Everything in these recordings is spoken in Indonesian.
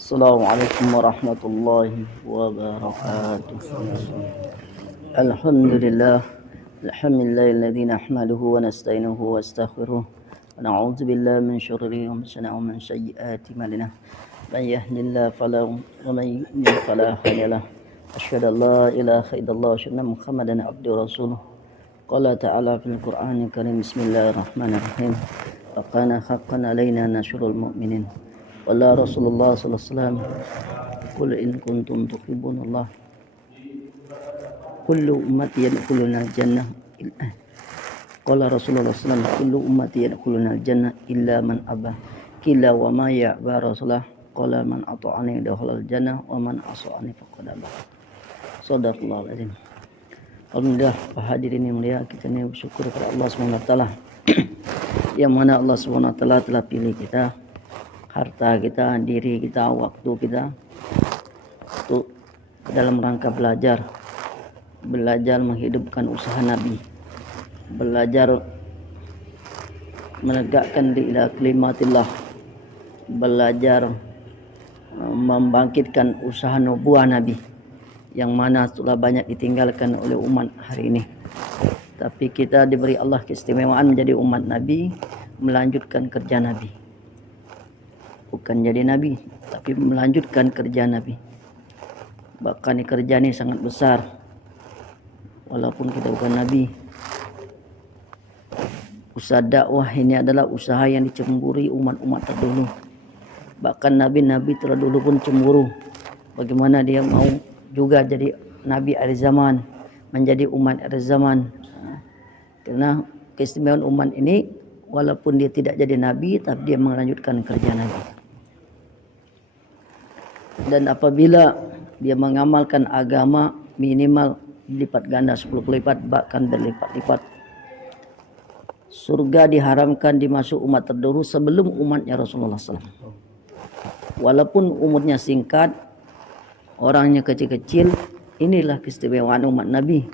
Assalamualaikum warahmatullahi wabarakatuh. Alhamdulillah. Alhamdulillahilladzi nahmaduhu wa nasta'inuhu wa astaghfiruh. Wa na'udzu billahi min syururi anfusina wa min sayyiati a'malina. Man yahdihillahu fala wa man yudlil fala hadiya lahu. Asyhadu an la ilaha illallah wa asyhadu anna Muhammadan abduhu wa rasuluh. Qala ta'ala fil Qur'anil Karim. Bismillahirrahmanirrahim. Wa kana haqqan 'alaina nasrul mu'minin. Wala Rasulullah sallallahu alaihi wasallam qul in kuntum tuhibbunallah kullu ummati yadkhuluna al-jannah qala Rasulullah sallallahu alaihi wasallam kullu ummati yadkhuluna al-jannah illa man aba qila wa ma ya Rasulullah qala man ata'ani dakhala al-jannah wa man asa'ani faqad aba. Shadaqallahu alazim. Alhamdulillah, hadirin yang mulia, kita ini bersyukur kepada Allah Subhanahu wa taala yang mana Allah Subhanahu wa taala telah pilih kita, harta kita, diri kita, waktu kita untuk dalam rangka belajar menghidupkan usaha Nabi, belajar menegakkan ila kalimatillah, belajar membangkitkan usaha nubuah Nabi yang mana telah banyak ditinggalkan oleh umat hari ini. Tapi kita diberi Allah keistimewaan menjadi umat Nabi, melanjutkan kerja Nabi. Bukan jadi Nabi, tapi melanjutkan kerja Nabi. Bahkan kerja ini sangat besar. Walaupun kita bukan Nabi, usaha dakwah ini adalah usaha yang dicemburi umat-umat terdahulu. Bahkan Nabi-Nabi terdahulu pun cemburu. Bagaimana dia mau juga jadi Nabi akhir zaman, menjadi umat akhir zaman. Karena keistimewaan umat ini, walaupun dia tidak jadi Nabi, tapi dia melanjutkan kerja Nabi. Dan apabila dia mengamalkan agama, minimal lipat ganda 10 kali lipat, bahkan berlipat-lipat. Surga diharamkan dimasuk umat terdahulu sebelum umatnya Rasulullah SAW. Walaupun umurnya singkat, orangnya kecil-kecil, inilah keistimewaan umat Nabi.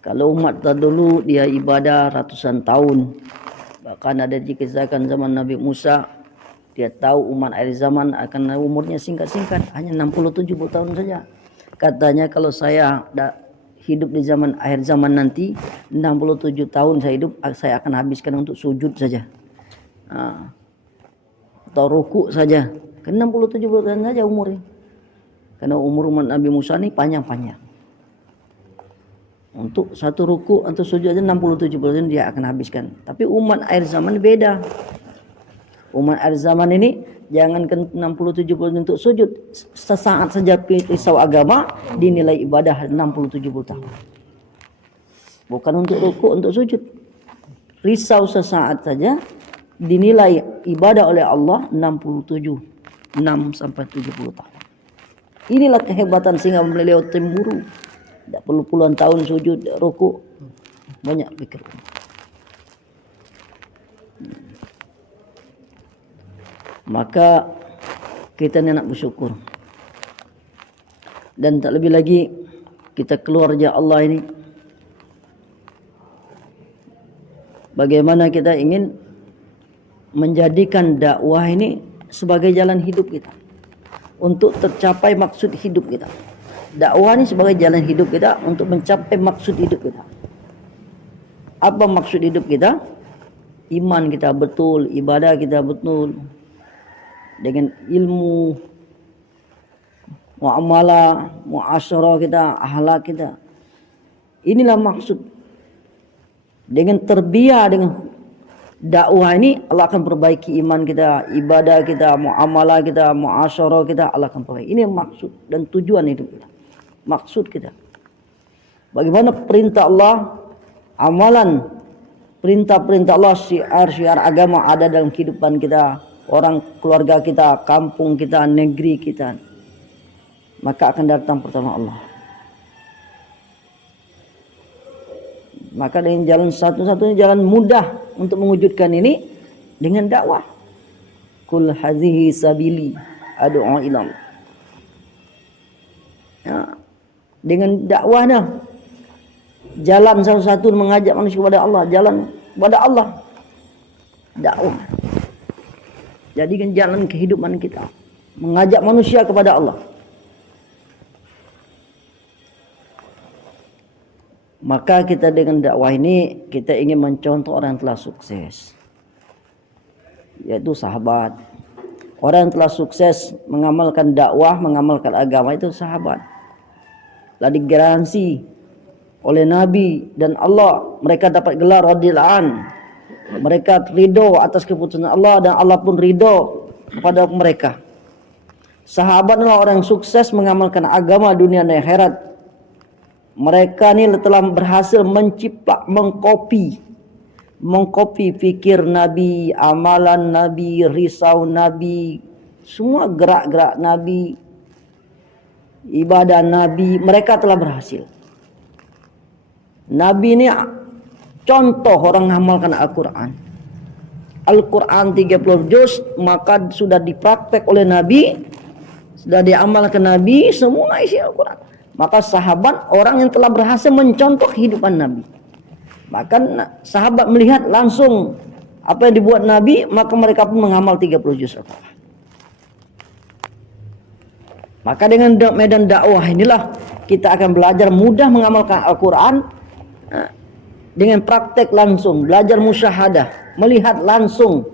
Kalau umat terdahulu dia ibadah ratusan tahun, bahkan ada dikisahkan zaman Nabi Musa, dia tahu umat akhir zaman akan umurnya singkat-singkat, hanya 60-70 tahun saja. Katanya kalau saya hidup di zaman akhir zaman nanti, 67 tahun saya hidup, saya akan habiskan untuk sujud saja. Atau ruku saja. Kan 60-70 tahun saja umurnya. Karena umur umat Nabi Musa ini panjang-panjang. Untuk satu ruku atau sujud aja 60-70 tahun dia akan habiskan. Tapi umat akhir zaman beda. Umat akhir zaman ini jangankan 60-70 untuk sujud, sesaat saja pisau agama dinilai ibadah 60-70 tahun. Bukan untuk ruku, untuk sujud. Risau sesaat saja dinilai ibadah oleh Allah 6 sampai 70 tahun. Inilah kehebatan sehingga beliau cemburu. Tidak perlu puluhan tahun sujud, ruku, banyak pikir. Maka kita ini nak bersyukur. Dan tak lebih lagi kita keluar dari Allah ini, bagaimana kita ingin menjadikan dakwah ini sebagai jalan hidup kita untuk tercapai maksud hidup kita. Dakwah ini sebagai jalan hidup kita untuk mencapai maksud hidup kita. Apa maksud hidup kita? Iman kita betul, ibadah kita betul, dengan ilmu, muamalah, muasyarah kita, akhlak kita. Inilah maksud. Dengan terbiar dengan dakwah ini, Allah akan perbaiki iman kita, ibadah kita, muamalah kita, muasyarah kita, Allah akan perbaiki. Ini maksud dan tujuan hidup kita. Maksud kita. Bagaimana perintah Allah, amalan perintah-perintah Allah, syiar-syiar agama ada dalam kehidupan kita, orang keluarga kita, kampung kita, negeri kita, maka akan datang pertama Allah. Maka dengan jalan satu-satunya jalan mudah untuk mewujudkan ini dengan dakwah. Kul hazihi sabili ad'u ila Allah. Ya, dengan dakwah dah. Jalan satu-satu mengajak manusia kepada Allah, jalan kepada Allah. Dakwah. Jadikan jalan kehidupan kita. mengajak manusia kepada Allah. Maka kita dengan dakwah ini kita ingin mencontoh orang yang telah sukses, yaitu sahabat. Orang yang telah sukses mengamalkan dakwah, mengamalkan agama itu sahabat. Telah digaransi oleh Nabi dan Allah, mereka dapat gelar radhiyallahu an. Mereka ridho atas keputusan Allah dan Allah pun ridho kepada mereka. Sahabat adalah orang yang sukses mengamalkan agama dunia dan akhirat. Mereka ini telah berhasil menciplak, mengkopi fikir Nabi, amalan Nabi, risau Nabi, semua gerak-gerak Nabi, ibadah Nabi, mereka telah berhasil. Nabi ini contoh orang mengamalkan Al-Quran. Al-Quran 30 juz, maka sudah dipraktek oleh Nabi, sudah diamalkan Nabi, semua isi Al-Quran. Maka sahabat orang yang telah berhasil mencontoh kehidupan Nabi. Maka sahabat melihat langsung apa yang dibuat Nabi, maka mereka pun mengamal 30 juz Al-Quran. Maka dengan medan dakwah inilah kita akan belajar mudah mengamalkan Al-Quran dengan praktek langsung, belajar musyahadah, melihat langsung.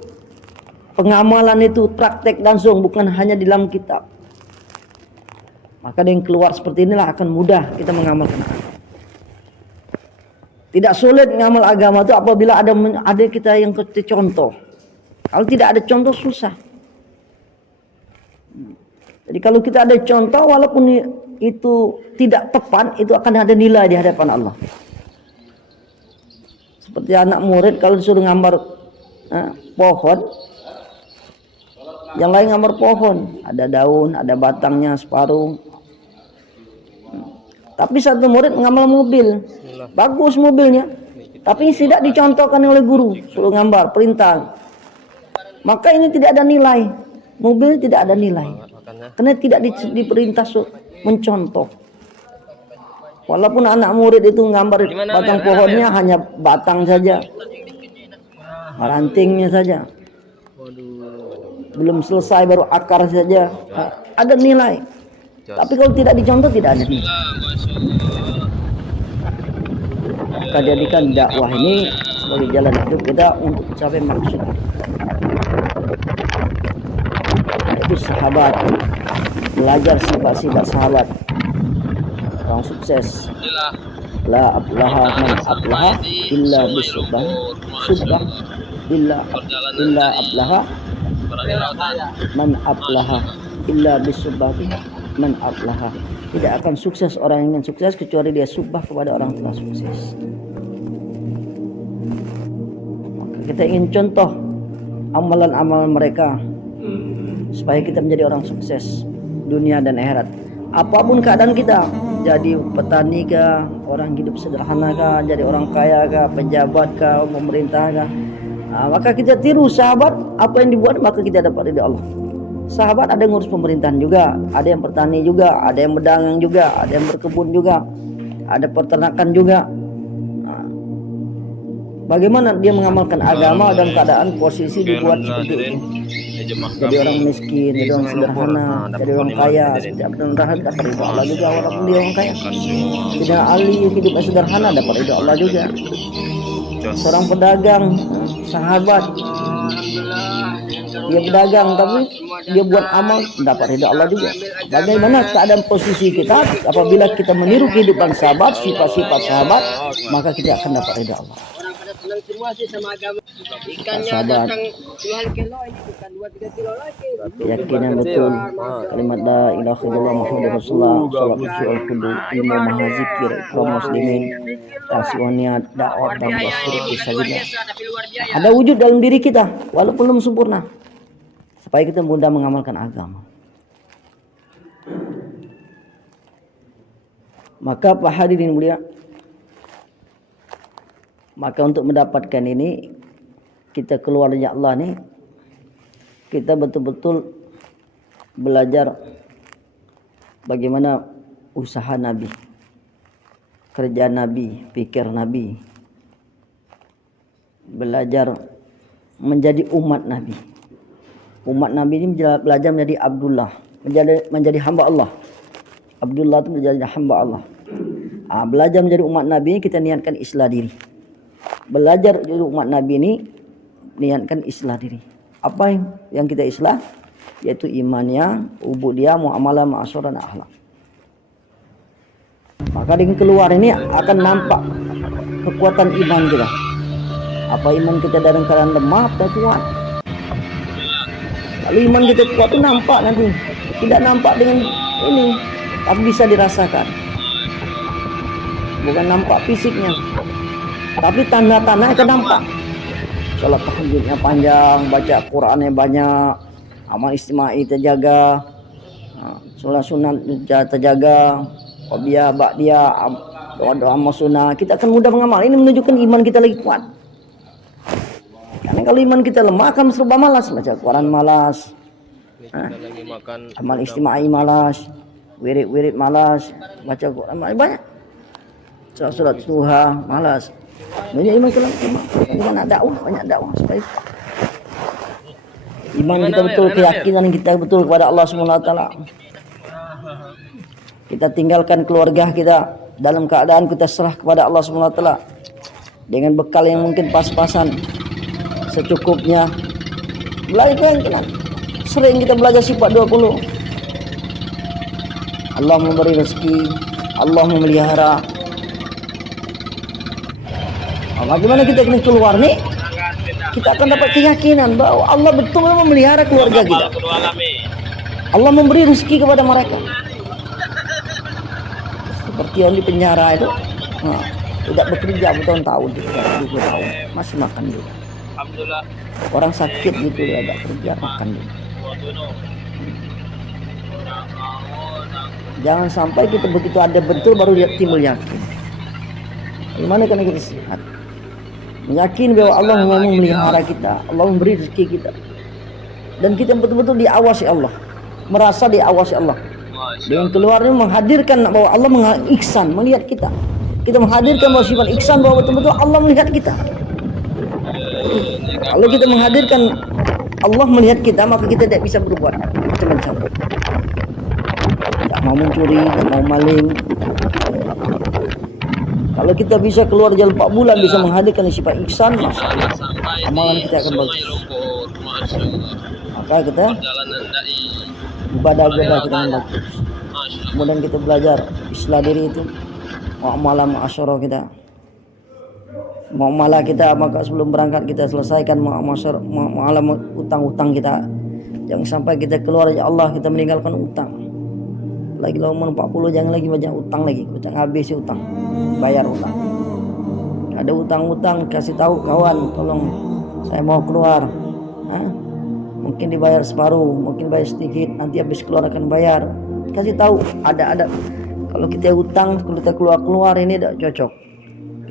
Pengamalan itu praktek langsung, bukan hanya di dalam kitab. Maka dengan keluar seperti inilah akan mudah kita mengamalkan agama. Tidak sulit mengamal agama itu apabila ada kita yang contoh. Kalau tidak ada contoh susah. Jadi kalau kita ada contoh, walaupun itu tidak tepat, itu akan ada nilai di hadapan Allah. Seperti anak murid kalau disuruh gambar pohon, yang lain gambar pohon, ada daun, ada batangnya separuh. Tapi satu murid mengambil mobil, bagus mobilnya, tapi tidak dicontohkan oleh guru, suruh gambar, perintah. Maka ini tidak ada nilai, mobil tidak ada nilai, karena tidak diperintah mencontoh. Walaupun anak murid itu gambar batang pohonnya hanya batang saja, rantingnya saja, belum selesai baru akar saja, ada nilai. Tapi kalau tidak dicontoh tidak ada nilai. Maka jadikan dakwah ini sebagai jalan hidup kita untuk mencapai maksud. Itu sahabat, belajar sifat-sifat sahabat orang sukses. La aflaha man aflaha illa bisubah, subah illa aflaha man aflaha illa bisubah man aflaha. Tidak akan sukses orang yang ingin sukses kecuali dia subah kepada orang yang telah sukses. Maka kita ingin contoh amalan-amalan mereka supaya kita menjadi orang sukses dunia dan akhirat. Apapun keadaan kita, jadi petani kah, orang hidup sederhana kah, jadi orang kaya kah, pejabat kah, pemerintah kah, maka kita tiru sahabat, apa yang dibuat maka kita dapat ridha Allah. Sahabat ada yang ngurus pemerintahan juga, ada yang bertani juga, ada yang berdagang juga, ada yang berkebun juga, ada peternakan juga. Bagaimana dia mengamalkan agama dalam keadaan posisi dibuat seperti itu? Jadi orang miskin, jadi orang sederhana, jadi orang kaya, setiap orang dapat ridha Allah juga, walaupun dia orang kaya. Tidak ahli hidup sederhana dapat ridha Allah juga. Seorang pedagang, sahabat, dia berdagang tapi dia buat amal dapat ridha Allah juga. Bagaimana keadaan posisi kita apabila kita meniru kehidupan sahabat, sifat-sifat sahabat, maka kita akan dapat ridha Allah. Senang semua sih sama agama. Ikannya Sahabat. datang 2 kilo, ini bukan 2-3 kilo lagi. Keyakinan betul kalimat la ilaha illallah Muhammadur Rasulullah, salat usul kudu, ilmu mahazikir, ikram muslimin, tasawuf niat, dakwah dan bersyukur fisabilillah. Ada wujud dalam diri kita walaupun belum sempurna supaya kita mudah mengamalkan agama. Maka Pak hadirin mulia, maka untuk mendapatkan ini kita keluar dari Allah nih, kita betul-betul belajar bagaimana usaha Nabi, kerja Nabi, pikir Nabi, belajar menjadi umat Nabi. Umat Nabi ini belajar menjadi Abdullah, menjadi hamba Allah. Abdullah itu menjadi hamba Allah. Belajar menjadi umat Nabi ini kita niatkan islah diri. Belajar jadi umat Nabi ini niatkan islah diri. Apa yang kita islah? Yaitu imannya, ubudiyah, muamalah, ma'asyarah, dan akhlak. Maka dengan keluar ini akan nampak kekuatan iman kita. Apa iman kita dalam keadaan lemah atau kuat? Kalau iman kita kuat itu nampak nanti. Tidak nampak dengan ini, tapi bisa dirasakan. Bukan nampak fisiknya, tapi tanda-tanda akan nampak. Salat tahajudnya panjang, baca Qurannya banyak, amal istima'i terjaga, salat sunat terjaga, qabiyah, ba'diyah, doa-doa amal sunnah. Kita akan mudah mengamal. Ini menunjukkan iman kita lagi kuat. Karena kalau iman kita lemah akan serba malas, baca Quran malas, amal istima'i malas, wirid malas, baca Quran banyak. Salat duha malas. Banyak iman kita lemah. Banyak dakwah supaya iman kita betul, keyakinan kita betul kepada Allah Subhanahu wa taala. Kita tinggalkan keluarga kita dalam keadaan kita serah kepada Allah Subhanahu wa taala dengan bekal yang mungkin pas-pasan, secukupnya. Belajar kan sering kita belajar sifat 20. Allah memberi rezeki, Allah memelihara. Bagaimana kita kena keluar nih? Kita akan dapat keyakinan bahwa Allah betul-betul memelihara keluarga kita. Allah memberi rezeki kepada mereka. Seperti yang di penjara itu, tidak bekerja bertahun-tahun, 20 tahun, masih makan juga. Orang sakit gitu ya, tidak kerja, makan juga. Jangan sampai kita begitu ada betul baru dia timbul yakin. Bagaimana karena kita sehat? Yakin bahwa Allah memang memelihara kita, Allah memberi rezeki kita, dan kita betul-betul diawasi Allah, merasa diawasi Allah. Dengan keluarnya menghadirkan bahwa Allah ihsan melihat kita. Kita menghadirkan bahwa sifat ihsan bahwa betul-betul Allah melihat kita. Kalau kita menghadirkan Allah melihat kita, maka kita tidak bisa berbuat macam-macam. Tidak mau mencuri, tidak mau maling. Kalau kita bisa keluar jalan 4 bulan bisa menghadirkan sifat ihsan, amalan kita akan bagus. Maka kita ibadah kita akan bagus. Kemudian kita belajar islah diri itu, muamalah ma'asyarah kita. Muamalah kita, maka sebelum berangkat kita selesaikan muamalah utang-utang kita. Jangan sampai kita keluar ya Allah kita meninggalkan utang. Lagi umur 40 jangan lagi banyak utang lagi, utang habis utang, bayar utang. Ada utang-utang kasih tahu kawan, tolong saya mau keluar. Mungkin dibayar separuh, mungkin bayar sedikit, nanti habis keluar akan bayar. Kasih tahu ada. Kalau kita utang, kalau kita keluar ini tidak cocok.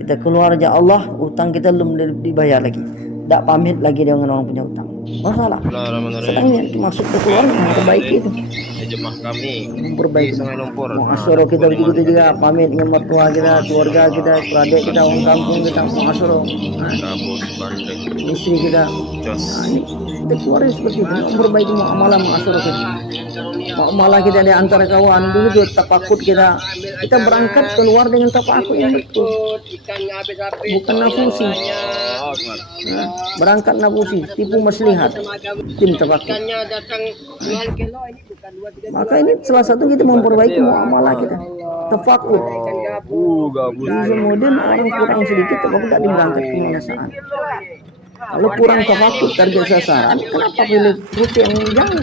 Kita keluar aja Allah, utang kita belum dibayar lagi. Tidak pamit lagi dengan orang punya utang. Masalah. Sedangnya maksud keluar memperbaiki itu. Jemaah kami Memperbaiki. Sungai Lumpur. Muasyarah kita begitu juga, pamit dengan mertua kita, keluarga kita, adik kita, orang kampung kita, muasyarah. Kabus, Bandeng, Istri kita. Jos. Ini kita keluar seperti itu, memperbaiki muamalah muasyarah kita. Muamalah kita di antara kawan dulu itu tapakut kita. Kita berangkat keluar dengan tapakut yang betul. Bukan nafsu. Berangkat nafsu, tipu muslihat. Tim tapakut. Maka ini salah satu kita memperbaiki muamalah kita. Tafakur. Kemudian orang kurang sedikit tapakut tidak diberangkat ke mana saat. Kalau kurang tafakur target sasaran, kenapa pilih rute yang jauh,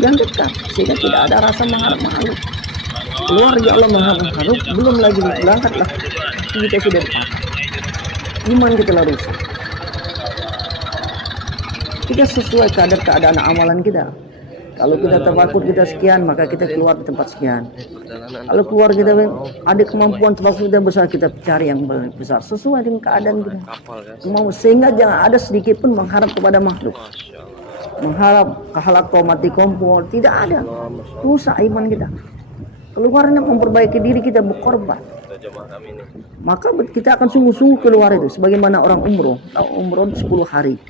yang dekat, sehingga tidak ada rasa mengharap-mengharap. Keluar ya Allah mengharap, belum lagi berangkatlah kita sudah dekat. Iman kita lah rusak. Kita sesuai keadaan amalan kita. Kalau kita tafakur kita sekian, maka kita keluar di tempat sekian. Kalau keluar kita ada kemampuan tafakur kita besar, kita cari yang besar sesuai dengan keadaan kita. Sehingga jangan ada sedikit pun mengharap kepada makhluk. Mengharap kehalak kau mati kompor, tidak ada. Rusak iman kita. Keluarnya memperbaiki diri kita berkorban. Maka kita akan sungguh-sungguh keluar itu. Sebagaimana orang umroh. Umroh 10 hari.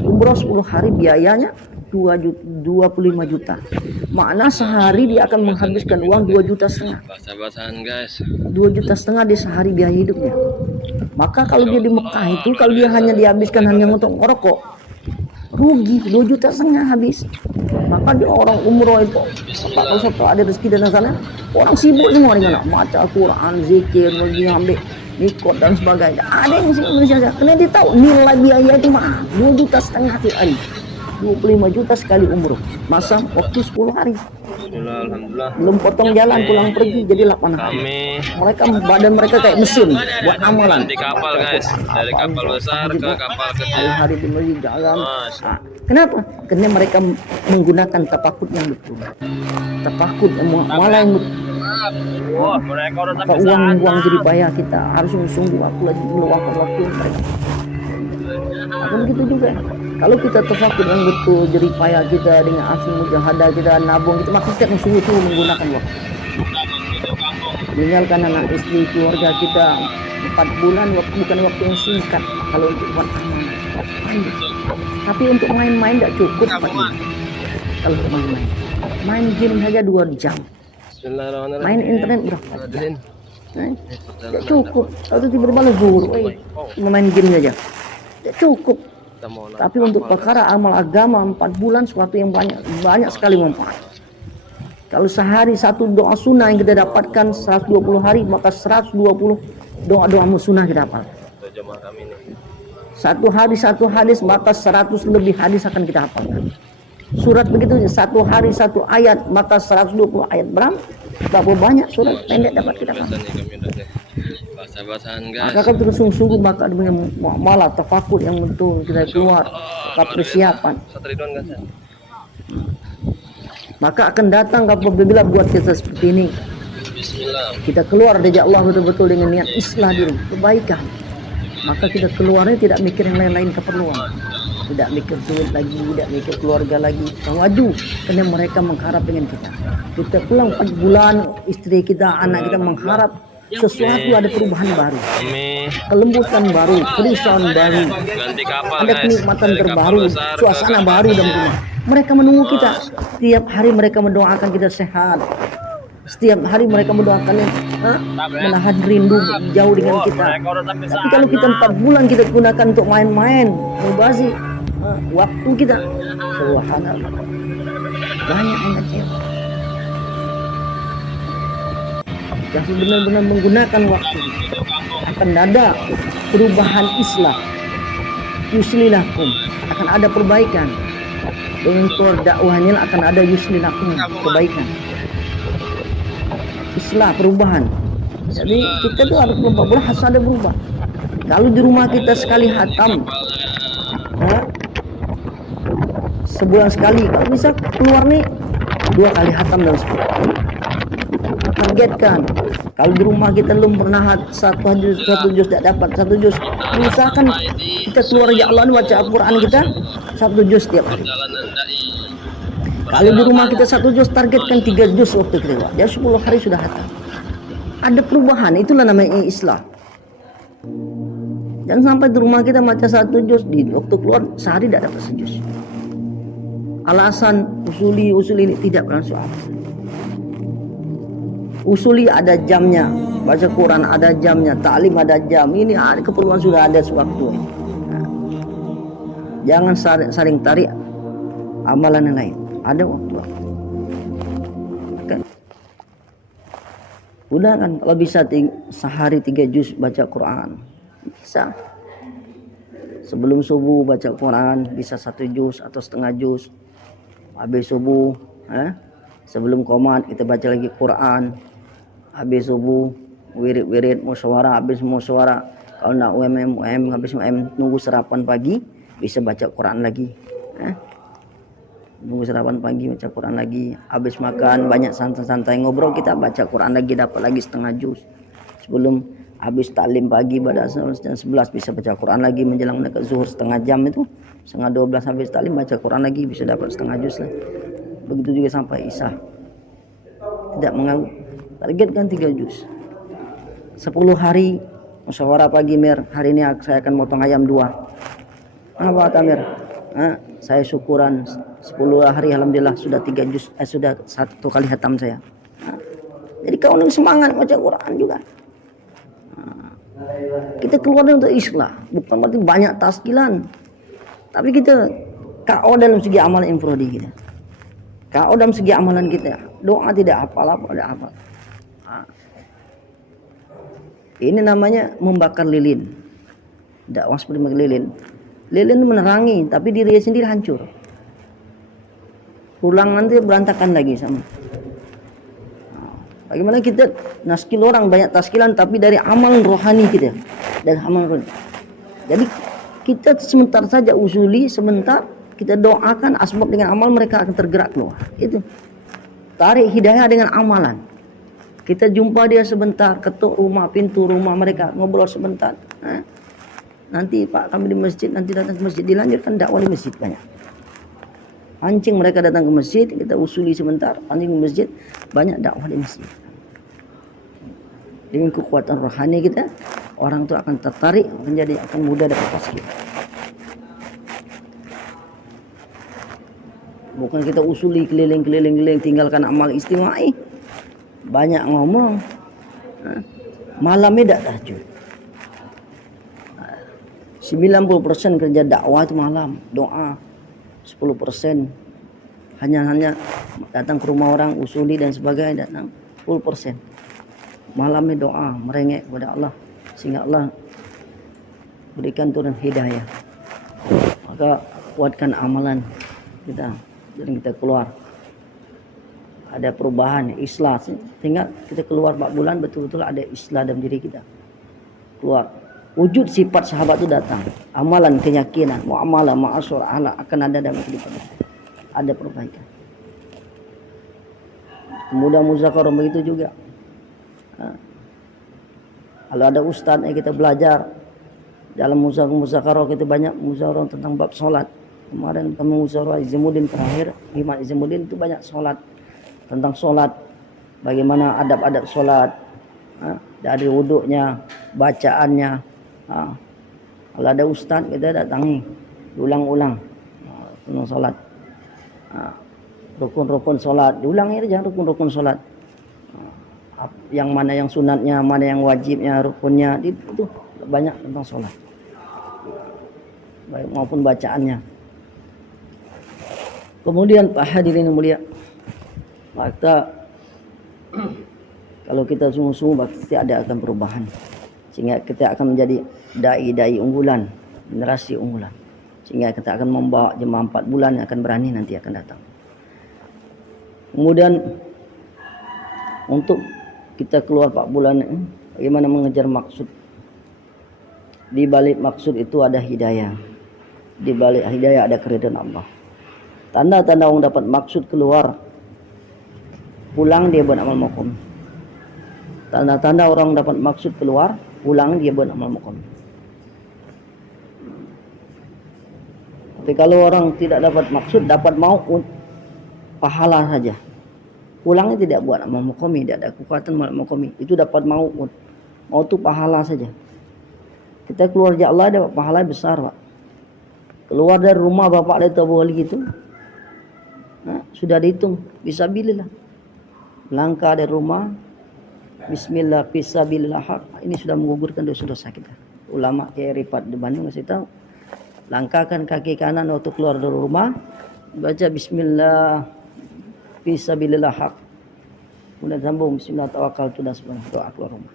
Umroh 10 hari biayanya 25 juta. Makna sehari dia akan menghabiskan uang 2,5 juta. Basah-basahan guys. 2,5 juta dia sehari biaya hidupnya. Maka kalau dia di Mekah itu, kalau dia hanya dihabiskan hanya untuk merokok, rugi 2,5 juta habis. Maka dia orang umroh itu, kalau satu ada rezeki dan sana, orang sibuk semua di sana, baca Al-Quran, zikir, lagi ambil nikot dan sebagainya. Ada yang masih Indonesia saja, karena dia tahu nilai biaya itu mahal, 2,5 juta tiap hari, 25 juta sekali umroh, masa waktu 10 hari. Alhamdulillah. Belum potong jalan pulang pergi jadi 8 hari. Kami Mereka badan mereka kayak mesin buat amalan. ganti kapal guys, dari kapal besar ke kapal kecil. Hari-hari di masjid jalan. Nah, kenapa? Karena mereka menggunakan tafakkur yang betul. Tafakkur malah yang betul. Wah, mereka udah Maka uang jadi bayar kita harus sungguh waktu lagi meluangkan waktu mereka. Maka begitu juga. Kalau kita tafakkur yang betul, jadi payah kita dengan asli mujahadah kita nabung, kita maka kita sungguh-sungguh menggunakan waktu. Meninggalkan anak istri keluarga kita 4 bulan bukan waktu yang singkat kalau untuk buat amal. Tapi untuk main-main tidak cukup 4 bulan. Kalau untuk main game saja 2 jam. Main internet berapa jam? Tidak cukup. Kalau tiba-tiba zuhur, main game saja. Tidak cukup. Tapi untuk perkara amal agama 4 bulan suatu yang banyak sekali manfaat. Kalau sehari satu doa sunnah yang kita dapatkan 120 hari, maka 120 doa-doa sunnah kita dapat. Satu hari satu hadis, maka 100 lebih hadis akan kita hafalkan. Surat begitu, satu hari satu ayat, maka 120 ayat. Berapa banyak surat pendek dapat kita hafal. Basah-basahan guys. Maka kan terus sungguh maka dengan malah tafakur yang betul kita keluar, persiapan. Maka akan datang apabila buat kita seperti ini. Kita keluar dari Allah betul-betul dengan niat islah diri, kebaikan. Maka kita keluarnya tidak mikir yang lain-lain keperluan. Tidak mikir duit lagi, tidak mikir keluarga lagi. Maju, karena mereka mengharap dengan kita. Kita pulang 4 bulan, istri kita, anak kita mengharap sesuatu, ada perubahan baru, kelembutan baru, kerisauan baru, ada kenikmatan terbaru, suasana baru dalam rumah. Mereka menunggu kita. Setiap hari mereka mendoakan kita sehat. Setiap hari mereka mendoakan menahan rindu jauh dengan kita. Tapi kalau kita 4 bulan kita gunakan untuk main-main, mubazir waktu kita, subhanallah, banyak yang kecewa. Yang benar-benar menggunakan waktu, akan ada perubahan Islam. Yuslilakum, akan ada perbaikan. Dengan dakwahnya akan ada yuslilakum, kebaikan. Islah, perubahan. Jadi kita tuh harus berubah, harus ada berubah. Kalau di rumah kita sekali hatam, sebulan sekali, kalau bisa keluar nih 2 kali hatam dalam sebulan. Targetkan. Kalau di rumah kita belum pernah satu juz tidak dapat 1 juz, usahakan kita keluar ya Allah baca Al-Quran kita 1 juz setiap hari. Kalau di rumah kita 1 juz, targetkan 3 juz waktu kita. Dia 10 hari sudah hatam. Ada perubahan, itulah namanya Islam. Jangan sampai di rumah kita baca 1 juz, di waktu keluar sehari tidak dapat 1 juz. Alasan usuli ini tidak berlangsung alasan. Usuli ada jamnya, baca Quran ada jamnya, taklim ada jam. Ini keperluan sudah ada sewaktu. Nah, jangan saling tarik amalan yang lain. Ada waktu. Kan? Udah kan, kalau bisa sehari 3 juz baca Quran, bisa. Sebelum subuh baca Quran bisa 1 juz atau setengah juz. Habis subuh, sebelum qomat kita baca lagi Quran. Habis subuh wirid musyawarah, habis musyawarah kalau nak habis nunggu sarapan pagi bisa baca Quran lagi. Nunggu sarapan pagi baca Quran lagi. Habis makan banyak santai-santai ngobrol kita baca Quran lagi, dapat lagi setengah juz. Sebelum habis taklim pagi pada jam 11 bisa baca Quran lagi, menjelang dekat zuhur setengah jam itu, setengah 12 habis taklim baca Quran lagi bisa dapat setengah juz lah. Begitu juga sampai isya. Tidak mengganggu. Targetkan 3 juz. 10 hari musyawarah pagi, Mir, hari ini saya akan motong ayam 2. Apa Tamir? Saya syukuran 10 hari alhamdulillah sudah 3 juz, sudah 1 kali khatam saya. Nah, jadi kau yang semangat baca Quran juga. Nah, kita keluar untuk islah, bukan berarti banyak taskilan. Tapi kita KO dalam segi amalan infrodi kita. KO dalam segi amalan kita. Doa tidak hafal, apa tidak hafal. Nah, ini namanya membakar lilin. Dakwah seperti membakar lilin. Lilin menerangi, tapi dirinya sendiri hancur. Pulang nanti berantakan lagi sama. Bagaimana kita naskil orang banyak taskilan tapi dari amal rohani kita, dari amal rohani. Jadi kita sebentar saja usuli, sebentar kita doakan asbab dengan amal, mereka akan tergerak keluar. Itu tarik hidayah dengan amalan. Kita jumpa dia sebentar, ketuk rumah, pintu rumah mereka, ngobrol sebentar. Nanti Pak kami di masjid, nanti datang ke masjid, dilanjutkan dakwah di masjid banyak. Pancing mereka datang ke masjid, kita usuli sebentar, pancing ke masjid, banyak dakwah di masjid. Dengan kekuatan rohani kita, orang itu akan tertarik, menjadi akan mudah dapat tazkiyah. Bukan kita usuli keliling-keliling, tinggalkan amal istimai, banyak ngomong, malamnya tidak tahajud. 90% kerja dakwah itu malam, doa. 10% hanya datang ke rumah orang, usuli dan sebagainya, datang 10%. Malamnya doa, merengek kepada Allah sehingga Allah berikan turun hidayah. Maka kuatkan amalan kita dan kita keluar. Ada perubahan, islah, sehingga kita keluar 4 bulan betul-betul ada islah dalam diri kita. Keluar. Wujud sifat sahabat itu datang. Amalan, keyakinan, muamalah, ma'asyur, ahlak akan ada dalam kehidupan kita. Ada perbaikan. Kemudian muzakarah begitu juga. Kalau ada ustaz kita belajar. Dalam muzakarah kita banyak muzakarah tentang bab solat. Kemarin kami muzakarah Izzamuddin terakhir, Imam Izzamuddin itu banyak solat. Tentang solat. Bagaimana adab-adab solat. Dari wuduknya, bacaannya. Kalau ada ustaz kita datangi, ulang-ulang tentang solat. Rukun-rukun solat, diulangi aja rukun-rukun solat. Yang mana yang sunatnya, mana yang wajibnya, rukunnya, itu banyak tentang solat. Baik maupun bacaannya. Kemudian Pak hadirin yang mulia, maka kalau kita sungguh-sungguh pasti ada akan perubahan. Sehingga kita akan menjadi dai-dai unggulan, generasi unggulan. Sehingga kita akan membawa jemaah 4 bulan yang akan berani nanti akan datang. Kemudian untuk kita keluar 4 bulan ini, bagaimana mengejar maksud. Di balik maksud itu ada hidayah. Di balik hidayah ada keridhaan Allah. Tanda-tanda orang dapat maksud keluar, pulang dia buat amal makom. Tanda-tanda orang dapat maksud keluar, pulang dia buat amal makom. Tapi kalau orang tidak dapat maksud, dapat maut, pahala saja. Pulangnya tidak buat amal makomi, tidak ada kekuatan makomi. Itu dapat maut. Maut itu pahala saja. Kita keluar dari Allah dapat pahala besar, Pak. Keluar dari rumah bapak dari Abu Ali gitu, sudah dihitung, fisabilillah. Melangkah dari rumah, bismillah fisabilillah haq. Ini sudah menggugurkan dosa-dosa kita. Ulama kayak Rifat di Bandung ngasih tahu, langkahkan kaki kanan waktu keluar dari rumah, baca bismillah fisabilillah haq. Kemudian sambung bismillah tawakkaltu dan sebagainya, doa keluar rumah.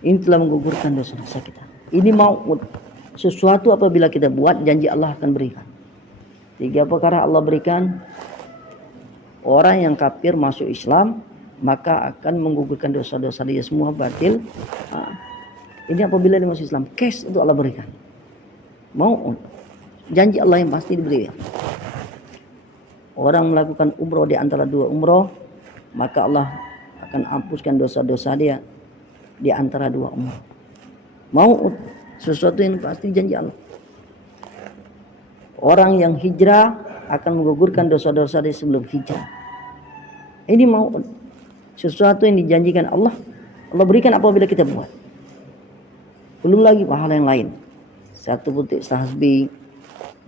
Ini telah menggugurkan dosa-dosa kita. Ini maut. Sesuatu apabila kita buat, janji Allah akan berikan. 3 perkara Allah berikan. Orang yang kafir masuk Islam, maka akan menggugurkan dosa-dosa dia semua batil. Ini apabila dia masuk Islam, cash itu Allah berikan. Mau janji Allah yang pasti diberikan. Orang melakukan umroh di antara 2 umroh, maka Allah akan hapuskan dosa-dosa dia di antara 2 umroh. Mau sesuatu yang pasti janji Allah. Orang yang hijrah akan menggugurkan dosa-dosa dia sebelum hijrah. Ini mau sesuatu yang dijanjikan Allah, Allah berikan apabila kita buat. Belum lagi pahala yang lain. 1 butir tasbih,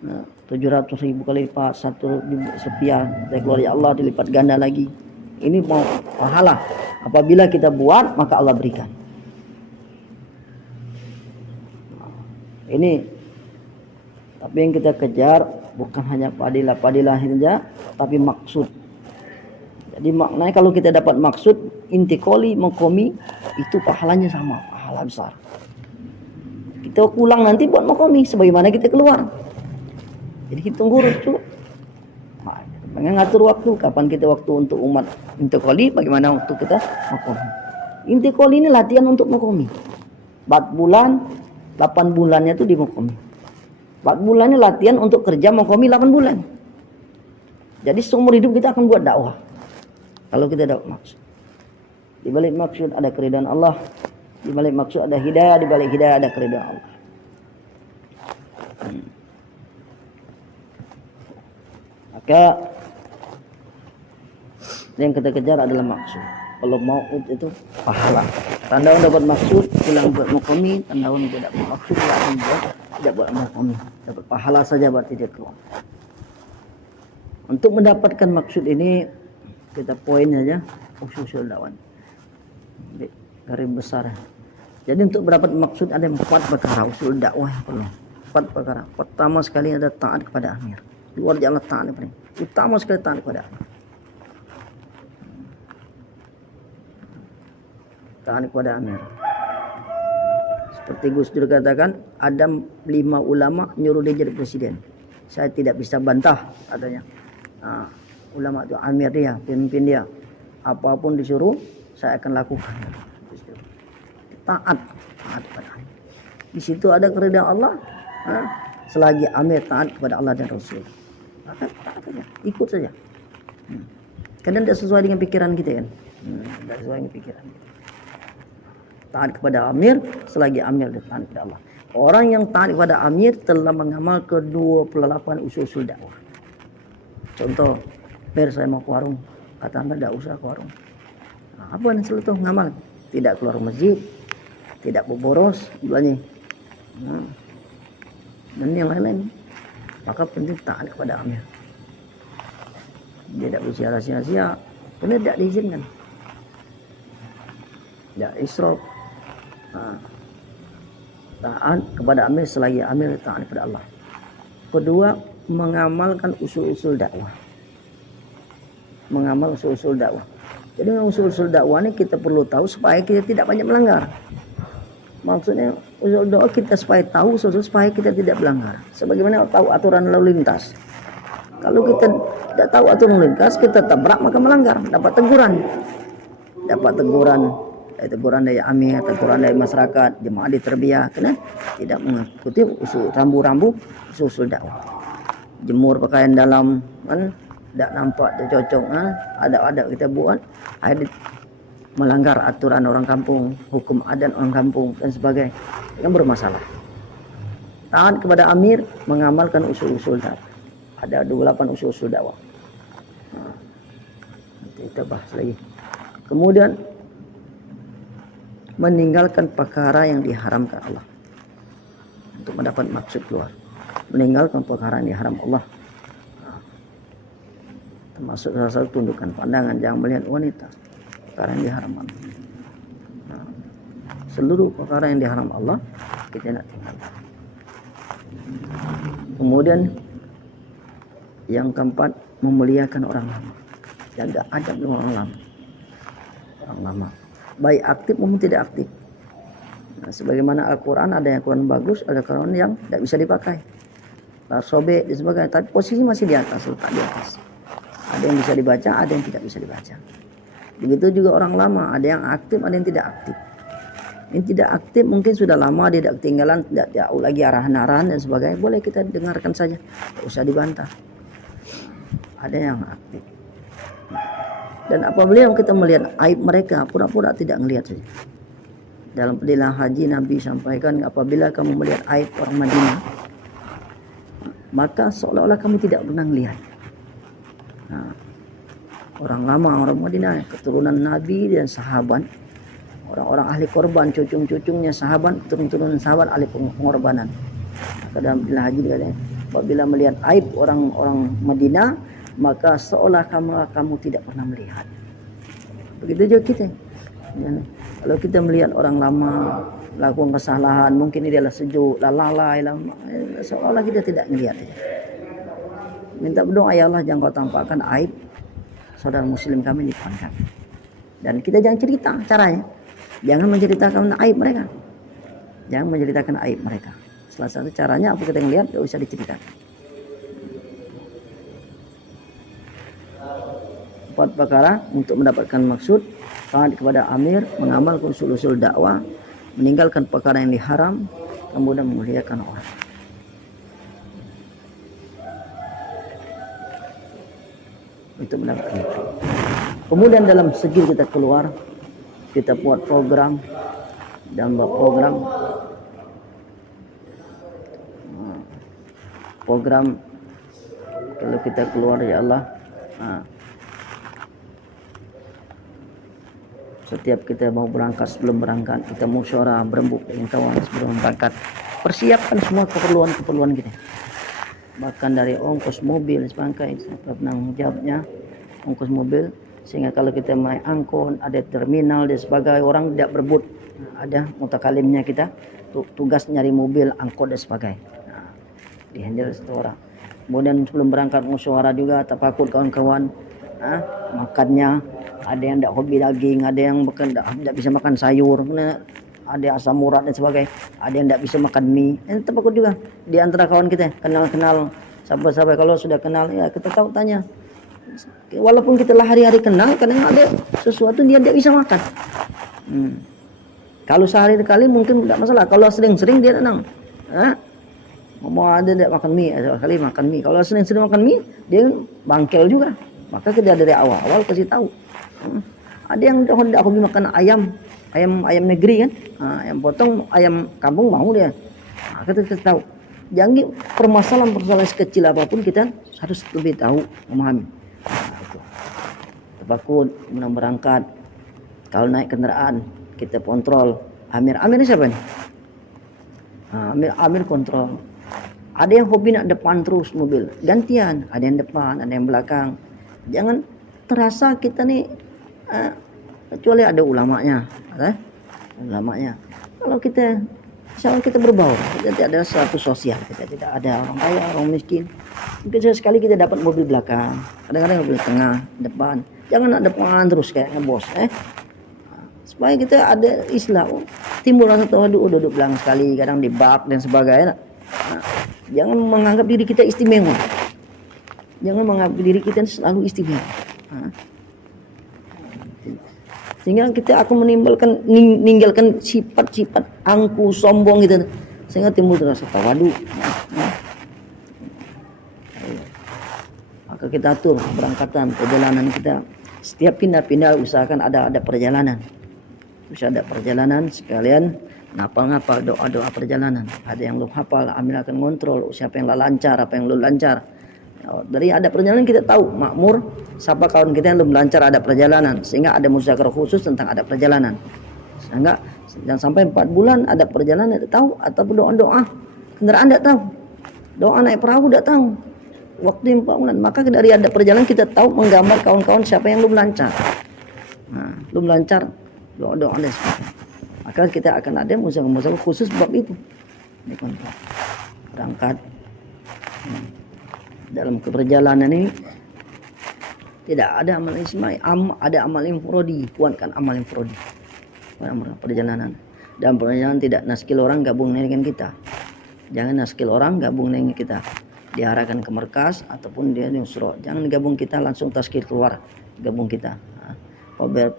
Nah, 700.000 kali lipat, 1 rupiah dari keluarga Allah dilipat ganda lagi. Ini mau pahala. Apabila kita buat maka Allah berikan. Ini tapi yang kita kejar bukan hanya padilah saja, tapi maksud. Jadi maknanya kalau kita dapat maksud intikoli makomi itu pahalanya sama, pahala besar. Kita pulang nanti buat makomi sebagaimana kita keluar. Jadi kita ngurus tuh. Mengatur waktu, kapan kita waktu untuk umat intikoli, bagaimana waktu kita makomi. Intikoli ini latihan untuk makomi. 4 bulan, 8 bulannya itu di makomi. 4 bulannya latihan untuk kerja makomi 8 bulan. Jadi seumur hidup kita akan buat dakwah. Kalau kita dapat maksud. Di balik maksud ada keridhaan Allah. Di balik maksud ada hidayah, di balik hidayah ada keridhaan Allah. Maka yang kita kejar adalah maksud. Kalau mau'ud itu pahala. Tanda dapat maksud, pulang buat makomi. Tanda tidak dapat maksud, tidak buat makomi. Dapat pahala saja berarti dia keluar. Untuk mendapatkan maksud ini, kita poin aja usul dakwah. Garis besar. Jadi untuk mendapat maksud ada 4 perkara usul dakwah yang perlu. 4 perkara. Pertama sekali ada taat kepada amir. Luar jalan taat ini. Utama sekali taat kepada amir. Taat kepada amir. Seperti Gus Dur katakan, ada 5 ulama nyuruh dia jadi presiden. Saya tidak bisa bantah katanya. Ulama itu amir dia, pemimpin dia. Apapun disuruh, saya akan lakukan. Taat kepada amir. Di situ ada keridhaan Allah. Selagi amir taat kepada Allah dan Rasul, maka taat saja, ikut saja. Kadang tidak sesuai dengan pikiran kita kan. Tidak sesuai dengan pikiran kita. Taat kepada amir selagi amir taat kepada Allah. Orang yang taat kepada amir telah mengamal ke-28 usul-usul dakwah. Contoh, saya mau ke warung, kata amir tidak usah ke warung. Apa yang selalu tuh ngamal? Tidak keluar masjid, tidak boros, jualnya. Dan yang lain-lain. Maka penting taat kepada amir. Dia tidak bersiara sia-sia, benar tidak diizinkan. Tidak israf. Taat kepada amir selagi amir taat kepada Allah. Kedua, mengamalkan usul-usul dakwah. Mengamal usul-usul dakwah. Jadi usul-usul dakwah ini kita perlu tahu supaya kita tidak banyak melanggar. Maksudnya usul dakwah kita supaya tahu usul supaya kita tidak melanggar. Sebagaimana tahu aturan lalu lintas. Kalau kita tidak tahu aturan lalu lintas, kita tabrak maka melanggar, dapat teguran. Dapat teguran dari amir, teguran dari masyarakat, jemaah di terbiah, karena tidak mengikuti usul rambu-rambu usul dakwah. Jemur pakaian dalam kan tidak nampak, tidak cocok, ada kita buat, akhirnya melanggar aturan orang kampung, hukum adat orang kampung dan sebagainya, yang bermasalah. Taat kepada amir, mengamalkan usul-usul dakwah. Ada 28 usul-usul dakwah. Nanti kita bahas lagi. Kemudian meninggalkan perkara yang diharamkan Allah untuk mendapat maksud keluar. Meninggalkan perkara yang diharam Allah. Termasuk salah satu tundukkan pandangan, jangan melihat wanita, perkara yang diharam Allah. Seluruh perkara yang diharam Allah kita nak tinggalkan. Kemudian yang keempat, memuliakan orang lama, jaga adab orang lama. Orang lama baik aktif maupun tidak aktif. Sebagaimana Al-Quran, ada yang Quran bagus, ada Quran yang tidak bisa dipakai, sobek dan sebagainya, tapi posisi masih di atas, letak di atas. Ada yang bisa dibaca, ada yang tidak bisa dibaca. Begitu juga orang lama, ada yang aktif, ada yang tidak aktif. Yang tidak aktif mungkin sudah lama, dia tidak ketinggalan, tidak tahu lagi arahan-arahan dan sebagainya, boleh kita dengarkan saja, tidak usah dibantah. Ada yang aktif. Dan apabila kita melihat aib mereka, pura-pura tidak melihat saja. Dalam perjalanan haji Nabi sampaikan, apabila kamu melihat aib orang Madinah, maka seolah-olah kamu tidak pernah melihat. Orang lama, orang Madinah, keturunan Nabi dan sahabat, orang-orang ahli korban, cucung-cucungnya sahabat, turun-turunan sahabat ahli pengorbanan. Dalam perjalanan haji dikatakan, Apabila melihat aib orang-orang Madinah, maka seolah kamu tidak pernah melihat. Begitu juga kita. Ya, kalau kita melihat orang lama lakukan kesalahan, mungkin dia adalah sejuk, lalai, lama, seolah kita tidak melihat. Minta berdoa, ya Allah, jangan kau tampakkan aib saudara muslim kami di depan kami. Dan kita jangan cerita caranya. Jangan menceritakan aib mereka. Jangan menceritakan aib mereka. Salah satu caranya apa kita ngelihat, tidak usah diceritakan. 4 perkara untuk mendapatkan maksud: taat kepada amir, mengamalkan usul-usul dakwah, meninggalkan perkara yang diharam, kemudian memuliakan orang. Itu mendapatkan maksud. Kemudian dalam segi kita keluar, kita buat program dan buat program kalau kita keluar, ya Allah, setiap kita mau berangkat, sebelum berangkat kita musyawarah berembuk dengan kawan sebelum berangkat, persiapkan semua keperluan kita, bahkan dari ongkos mobil sebangkai penanggung jawabnya ongkos mobil, sehingga kalau kita naik angkot ada terminal dan sebagainya, orang tidak berebut, ada mutakalimnya kita tugas nyari mobil, angkot dan sebagainya, dihandle satu orang. Kemudian sebelum berangkat musyawarah juga, tapakut kawan-kawan, makannya ada yang tidak hobi daging, ada yang tidak bisa makan sayur, ada asam urat dan sebagainya, ada yang tidak bisa makan mie. Tapakut juga di antara kawan kita, kenal sahabat-sahabat, kalau sudah kenal ya kita tahu tanya. Walaupun kita lah hari-hari kenal, kadang ada sesuatu dia tidak bisa makan. Kalau sehari sekali mungkin tidak masalah. Kalau sering-sering dia tenang. Mau ada tidak makan mie, sekali makan mie. Kalau sering-sering makan mie, dia bangkel juga. Maka kita dari awal kasih tahu. Ada yang tidak hobi makan ayam negeri kan, ayam potong, ayam kampung mau dia. Kita kasih tahu. Jangan permasalahan sekecil apapun kita harus lebih tahu, memahami. Takut menang berangkat, kalau naik kendaraan kita kontrol. Amir ini siapa nih? Amir kontrol. Ada yang hobi nak depan terus mobil, gantian, ada yang depan, ada yang belakang. Jangan terasa kita nih kecuali ada ulamanya, kalau kita misalnya kita berbaur, kita tidak ada suatu sosial, kita tidak ada orang kaya, orang miskin. Mungkin sekali kita dapat mobil belakang, kadang-kadang mobil tengah, depan. Jangan ada depan terus kayaknya bos, supaya kita ada Islam. Timbul rasa tawadhu, duduk belakang sekali, kadang di bak dan sebagainya. Jangan menganggap diri kita istimewa. Jangan menganggap diri kita selalu istimewa. Sehingga kita akan meninggalkan sifat-sifat angku, sombong gitu. Sehingga timbul rasa tawadhu. Maka kita atur berangkatan, perjalanan kita. Setiap pindah-pindah usahakan ada perjalanan. Bisa ada perjalanan sekalian ngapal-ngapal doa-doa perjalanan. Ada yang belum hafal, ambil akan kontrol siapa yang lancar, apa yang belum lancar. Dari ada perjalanan kita tahu makmur siapa kawan kita yang belum lancar ada perjalanan, sehingga ada muzakarah khusus tentang ada perjalanan. Sehingga jangan sampai 4 bulan ada perjalanan tidak tahu, ataupun doa-doa kendaraan tidak tahu, doa naik perahu tidak tahu. Waktu 4 bulan, maka dari ada perjalanan kita tahu menggambar kawan-kawan siapa yang belum lancar. Belum lancar doa-doa dan sebagainya. Maka kita akan ada muzakarah khusus bab itu. Berangkat dalam perjalanan ini tidak ada amal ismail, ada amal infrodi, kuatkan amal infrodi. Perjalanan. Dalam perjalanan tidak naskil orang gabung dengan kita. Jangan naskil orang gabung dengan kita. Diarahkan ke markas ataupun dia nusro. Jangan gabung kita langsung taskil keluar, gabung kita.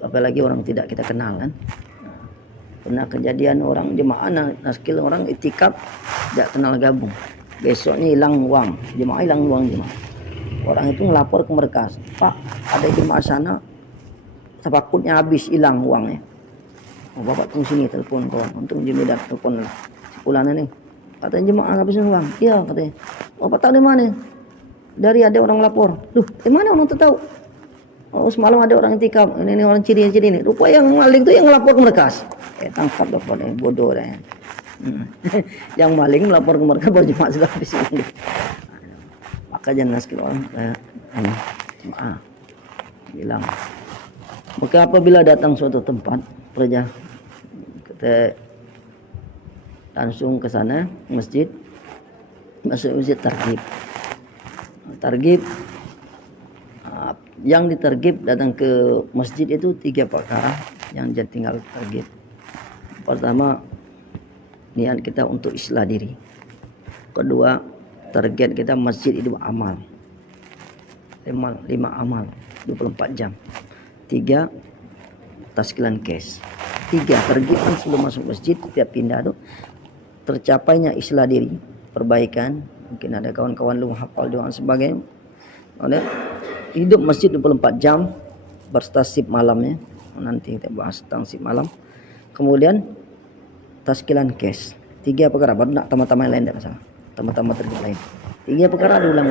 Apalagi orang tidak kita kenal kan. Pernah kejadian orang jemaah naskil orang itikaf tidak kenal gabung. Besoknya hilang uang, jemaah hilang uang jemaah. Orang itu ngelapor ke markas, Pak, ada jemaah sana takutnya habis hilang uangnya. Bapak tunggu sini telepon kawan, untung jemaah telepon lah. Sepulana nih, katanya jemaah habisin uang. Iya katanya. Bapak tahu di mana? Dari ada orang lapor. Loh, di mana orang tahu? Oh, semalam ada orang itikaf. Ini orang ciri-ciri ini. Rupanya yang maling itu yang ngelapor ke markas. Tangkap lapor bodoh deh. Yang maling melapor ke mereka baru jemaah sudah habis ini. kajian nas kilo jemaah bilang. Maka apabila datang suatu tempat kerja, kita langsung ke sana masjid, masuk masjid targhib. Targhib, yang ditarghib datang ke masjid itu 3 perkara yang jadi tinggal targhib. Pertama, niat kita untuk islah diri. Kedua, target kita masjid itu amal. 5 amal 24 jam. 3, taskilan cash. 3, targetan sebelum masuk masjid tiap pindah tuh tercapainya islah diri, perbaikan. Mungkin ada kawan-kawan lu hafal doa dan sebagainya. Kemudian hidup masjid 24 jam berstasib malamnya. Nanti kita bahas tentang sip malam. Kemudian taskilan cash. 3 perkara, baru nak tambah-tambah yang lain tidak masalah. Tambah-tambah target lain. 3 perkara diulang.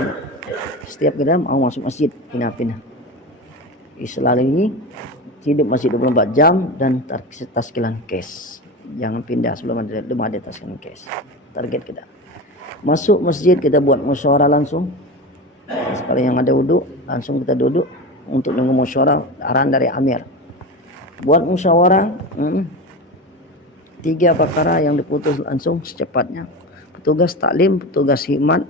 Setiap kita mau masuk masjid pindah-pindah. Islah ini hidup masjid 24 jam dan taskilan cash. Jangan pindah sebelum ada taskilan cash. Target kita. Masuk masjid kita buat musyawarah langsung. Sekali yang ada wudhu langsung kita duduk untuk nunggu musyawarah arahan dari amir. Buat musyawarah 3 perkara yang diputus langsung secepatnya. Petugas taklim, petugas hikmat,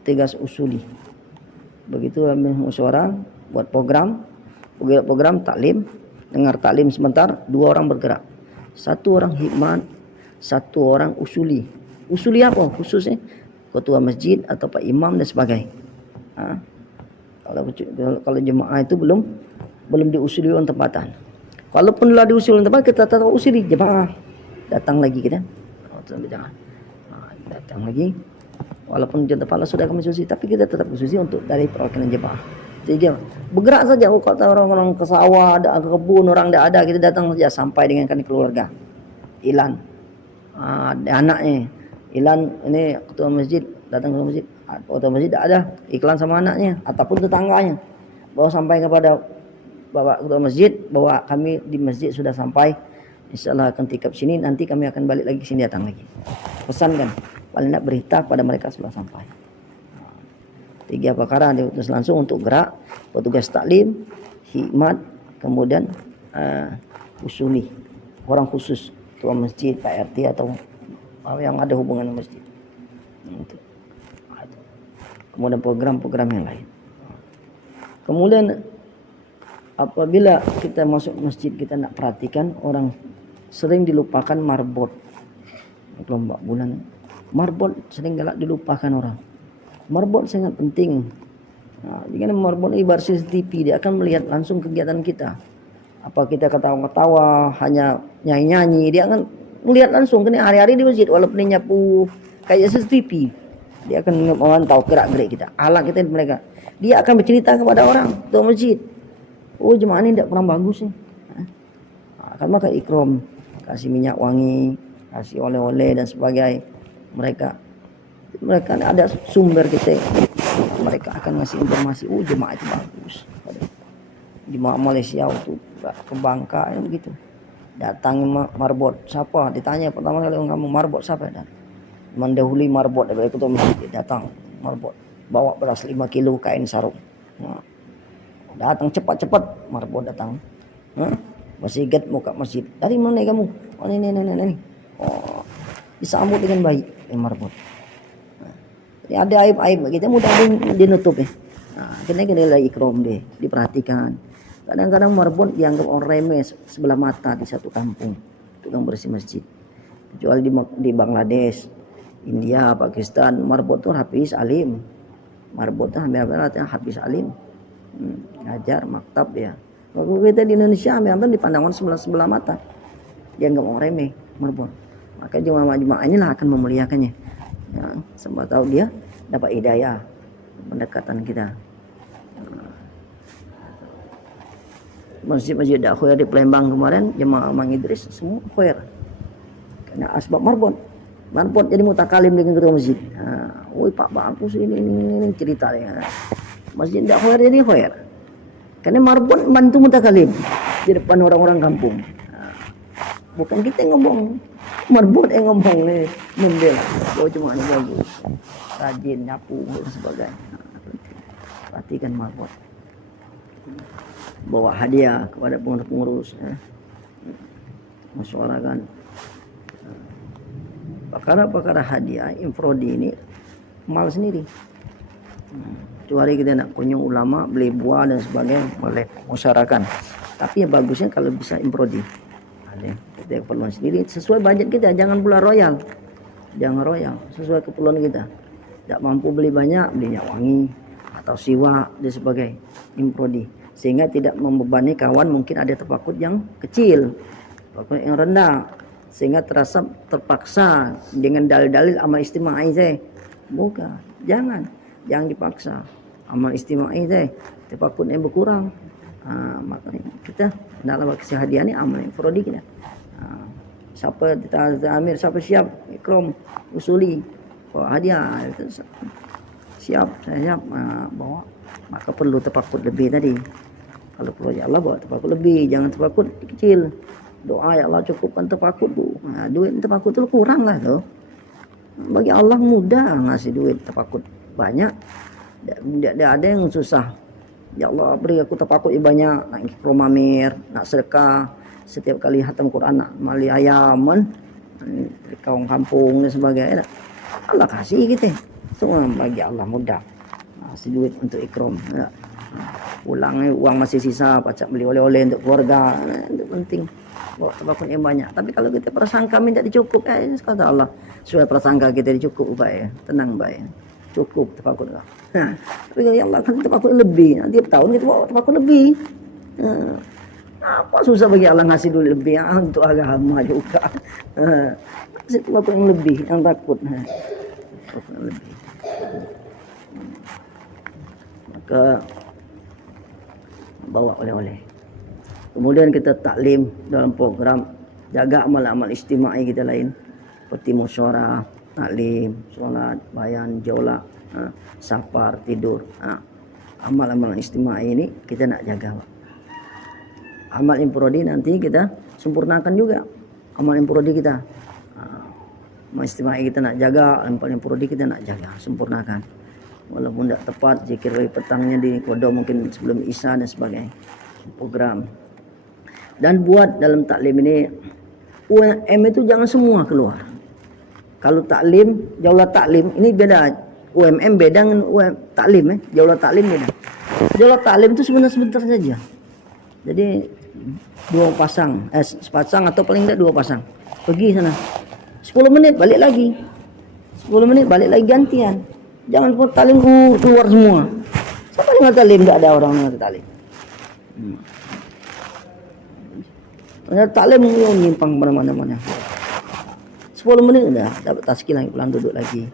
petugas usuli. Begitu musyawarah buat program taklim, dengar taklim sebentar, 2 orang bergerak. 1 orang hikmat, 1 orang usuli. Usuli apa? Khususnya ketua masjid atau pak imam dan sebagainya. Kalau jemaah itu belum diusuli oleh tempatan. Kalaupun telah diusuli oleh tempat, kita tetap usuli jemaah. Datang lagi kita. Datang lagi. Walaupun jemaah kepala sudah kami usuli, tapi kita tetap usuli untuk dari perwakilan jemaah. Jadi bergerak saja. Kalau orang-orang ke sawah, ada ke kebun, orang tidak ada, kita datang saja sampai dengan keluarga. Ilan, ada anaknya. Ilan ini ketua masjid datang ke masjid. Ketua masjid tidak ada, iklan sama anaknya ataupun tetangganya. Bawa sampai kepada bapak ketua masjid bahwa kami di masjid sudah sampai. Insyaallah akan tikap sini, nanti kami akan balik lagi sini, datang lagi. Pesan kan, paling tidak berita kepada mereka sudah sampai. 3 perkara diutus langsung untuk gerak, petugas taklim, hikmat, kemudian usuli, orang khusus, ketua masjid, Pak RT atau yang ada hubungan dengan masjid. Kemudian program-program yang lain. Kemudian apabila kita masuk masjid, kita nak perhatikan orang sering dilupakan marbot. Kelompok bulan marbot sering galak dilupakan orang. Marbot sangat penting. Jika marbot ibarat CCTV, dia akan melihat langsung kegiatan kita. Apa kita ketawa-ketawa, hanya nyanyi-nyanyi, dia akan melihat langsung. Kini hari-hari di masjid, walaupun dia nyapu kayak CCTV, dia akan memantau gerak-gerik kita, alat kita mereka. Dia akan bercerita kepada orang ketua masjid. Oh, jemaah ini tidak kurang bagus nih. Akan maka ikram, kasih minyak wangi, kasih oleh-oleh dan sebagainya. Mereka ada sumber kita. Mereka akan ngasih informasi. Oh, jemaah itu bagus. Jemaah Malaysia itu ke Bangka yang begitu. Datang marbot, siapa? Ditanya pertama kali kamu marbot siapa? Dan mendahului marbot dari ketua masjid, datang marbot, bawa beras 5 kilo kain sarung. Datang cepat-cepat marbot datang. Masih ingat muka masjid. Dari mana kamu? Oh, ini. Oh, disambut dengan baik marbot. Jadi ada aib-aib kita mudah dinutup ya. Kena lagi ikram deh, diperhatikan. Kadang-kadang marbot dianggap orang remeh sebelah mata di satu kampung, tukang bersih masjid. Kecuali di Bangladesh, India, Pakistan, marbot itu hafiz alim. Marbot itu hampir hafiz alim. Ngajar maktab ya. Kalau kita di Indonesia hampir dipandang sebelah mata. Dianggap orang remeh marbot. Maka jemaah-jemaah inilah akan memuliakannya. Ya, sebab tahu dia dapat hidayah pendekatan kita. Masjid-masjid dakwah di Palembang kemarin jemaah Mang Idris semua khair. Karena asbab marbot jadi mutakalim dengan ketua masjid. Woi Pak bagus ini cerita ya. Masjid dakwah jadi khair. Karena marbot bantu mutakalim di depan orang-orang kampung. Bukan kita yang ngomong, marbot yang ngomong nih, membela. Oh cuma bagus, rajin nyapu dan sebagainya. perhatikan marbot. Bawa hadiah kepada pengurus-pengurus, musyawarahkan. Perkara-perkara hadiah infrodi ini mal sendiri. Kecuali kita nak kunjung ulama, beli buah dan sebagainya, boleh musyawarahkan. Tapi yang bagusnya kalau bisa infrodi. Kita keperluan sendiri sesuai budget kita, jangan pula royal. Jangan royal, sesuai keperluan kita. Tak mampu beli banyak, belinya wangi atau siwa dan sebagainya, infrodi. Sehingga tidak membebani kawan, mungkin ada tafakut yang kecil, tafakut yang rendah, sehingga terasa terpaksa dengan dalil-dalil amal istimai saya. Bukan, jangan dipaksa. Amal istimai saya, tafakutnya berkurang. Makanya kita dalam kesehadian ini amal infrodi kita. Siapa Amir, siapa siap ikram usuli bawa hadiah, siap, saya siap bawa, maka perlu tafakut lebih tadi. Kalau perlu ya Allah bawa tafakut lebih, jangan tafakut kecil. Doa ya Allah cukupkan tafakut tu. Duit tafakut tu kurang lah tu. Bagi Allah mudah ngasih duit tafakut banyak. Dia ada yang susah. Ya Allah beri aku tafakut yang banyak, nak ikram Amir, nak sedekah. Setiap kali khatam Quran nak mali ayaman, kaum kampung dan sebagainya. Allah kasih kita. Semua bagi Allah mudah. Kasih duit untuk ikram. Pulang uang masih sisa, pacak beli oleh-oleh untuk keluarga. Itu penting. Bawa tafakut yang banyak. Tapi kalau kita prasangka minta dicukup, kata Allah, supaya prasangka kita dicukup baik, tenang baik. Cukup tafakut. Tapi ya Allah kan tafakut lebih. Tiap tahun kita bawa tafakut lebih. Apa susah bagi Allah ngasih duit lebih untuk agama juga. Kasih tafakut yang lebih, yang takut. Tafakut yang lebih. Maka bawa oleh-oleh. Kemudian kita taklim dalam program, jaga amal-amal istimai kita lain seperti musyawarah, taklim, solat, bayan, jaulah, safar, tidur. Amal-amal istimai ini kita nak jaga. Amal infrodi nanti kita sempurnakan juga. Amal infrodi kita, amal istimai kita nak jaga, amal infrodi kita nak jaga, sempurnakan. Walaupun tidak tepat, zikir dari petangnya di kodok mungkin sebelum isya dan sebagainya. Program. Dan buat dalam taklim ini, UMM itu jangan semua keluar. Kalau taklim, jaulah taklim, ini beda. UMM beda dengan taklim. Jaulah taklim beda. Jaulah taklim itu sebentar saja. Jadi dua pasang, sepasang atau paling tidak dua pasang. Pergi sana. 10 menit balik lagi. 10 menit balik lagi gantian. Jangan pun taklim keluar semua. Siapa dengar taklim? Tak ada orang dengar taklim. Taklim menyimpang mana-mana. 10 menit dah dapat tazkir lagi, pulang duduk lagi.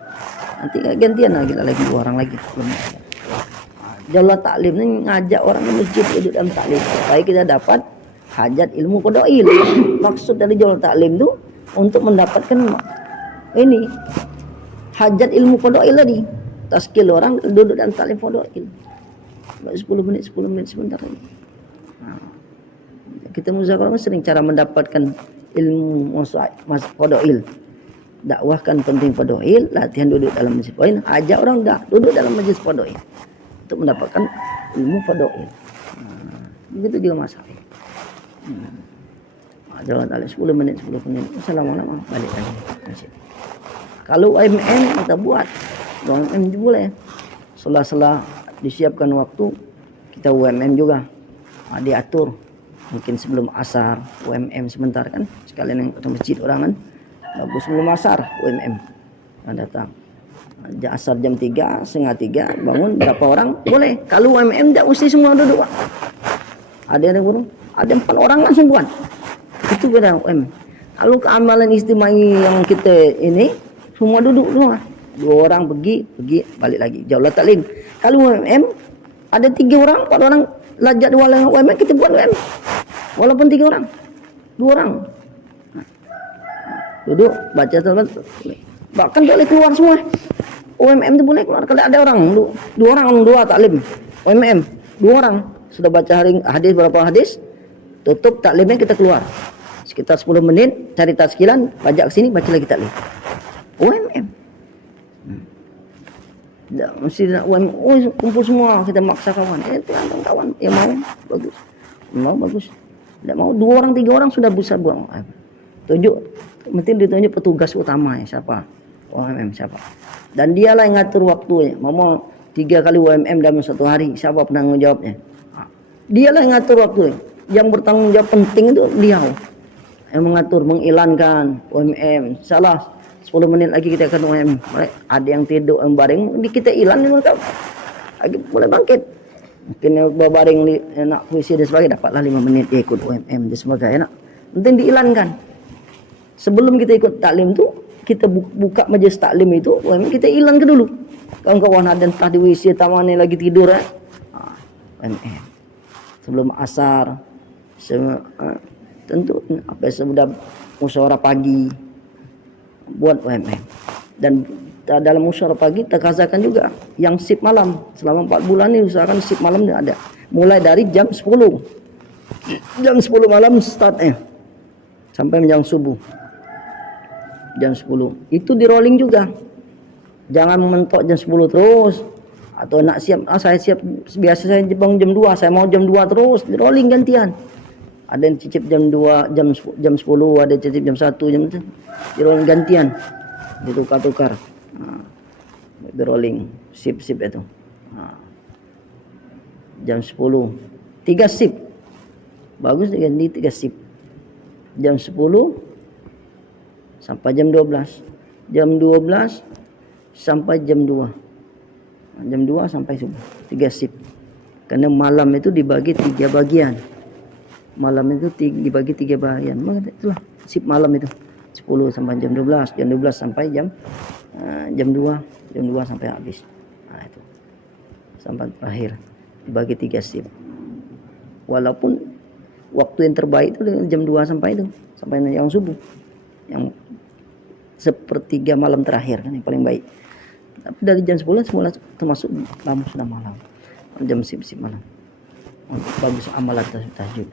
Nanti gantian lagi dua orang lagi. Jaulah taklim ni ngajak orang ke masjid duduk dalam taklim supaya kita dapat hajat ilmu qadail. Maksud dari jaulah taklim tu untuk mendapatkan ini hajat ilmu qadail tadi. Tazkir orang duduk dalam taklim qadail. 10 menit sebentar lagi. Kita muzakarah sering cara mendapatkan ilmu qadail. Dakwahkan penting qadail, latihan duduk dalam majlis qadail, ajak orang dah duduk dalam majlis qadail untuk mendapatkan ilmu qadail. Begitu juga masalah. Jalan tali 10 menit. Assalamualaikum, balik lagi. Kalau UMM kita buat, UMM boleh. Setelah disiapkan waktu, kita UMM juga. Diatur. Mungkin sebelum asar, UMM sebentar kan. Sekalian yang ke masjid orang kan. Bagus sebelum asar, UMM. Datang. Asar jam 3, setengah 3, bangun berapa orang? Boleh. Kalau UMM tak mesti semua duduk. Ada yang kurang? Ada 4 orang langsung buat. Itu beda UMM. Kalau keamalan istimai yang kita ini, semua duduk semua. 2 orang pergi, balik lagi. Jaulah taklim. Kalau UMM, ada 3 orang, 4 orang, lajat 2 orang UMM, kita buat UMM. Walaupun 3 orang, 2 orang. Duduk, baca salat. Bahkan boleh keluar semua. UMM itu boleh keluar. Kalau ada orang, 2 orang, 2 taklim. UMM, 2 orang. Sudah baca hadis, berapa hadis, tutup taklimnya kita keluar. Sekitar 10 menit, cari tazkiran, pajak ke sini, baca lagi taklim. UMM. mesti nak kumpul semua, kita maksa kawan. Tergantung kawan yang mau, bagus. Mau bagus. Tidak mau 2 orang 3 orang sudah bisa buang. Tunjuk, mesti ditunjuk petugas utama siapa? OMM siapa? Dan dialah yang ngatur waktunya. Mau 3 kali OMM dalam 1 hari, siapa penanggung jawabnya? Dialah yang ngatur waktunya. Yang bertanggung jawab penting itu dia yang mengatur, mengiklankan OMM. Salah 10 menit lagi kita akan OMM. Ada yang tidur baring, kita ilan mereka lagi boleh bangkit. Mungkin baring nak puisi dan sebagainya, dapatlah 5 menit dia ikut OMM dan sebagainya. Penting diilankan. Sebelum kita ikut taklim tu, kita buka majelis taklim itu, OMM kita ilankan dulu. Kawan-kawan ada entah di WC taman lagi tidur OMM. Sebelum asar, tentu apa sudah musyawarah pagi buat OMM. Dan dalam musyawarah pagi terkazakan juga yang shift malam selama 4 bulan ini usahakan shift malam ada. Mulai dari jam 10 malam startnya sampai menjelang subuh jam 10 itu di rolling juga. Jangan mentok jam 10 terus atau nak siap saya siap biasa saya bangun jam 2 saya mau jam 2 terus di rolling gantian. Ada yang cicip jam 2 jam 10, ada cicip jam 1 jam itu di rolling gantian, ditukar-tukar. Di rolling sip itu jam 10 3 sip bagus diganti 3 sip jam 10 sampai jam 12 sampai jam 2 sampai subuh 3 sip. Karena malam itu dibagi 3 bagian. Malam itu dibagi 3 bagian. Itulah sip malam itu 10 sampai jam 12 sampai jam 2 sampai habis. Nah itu sampai terakhir dibagi 3 sip. Walaupun waktu yang terbaik itu jam 2 sampai yang subuh, yang sepertiga malam terakhir kan yang paling baik. Tapi dari jam 10 semula termasuk sudah malam, jam sip malam. Bagus amalan tahajud.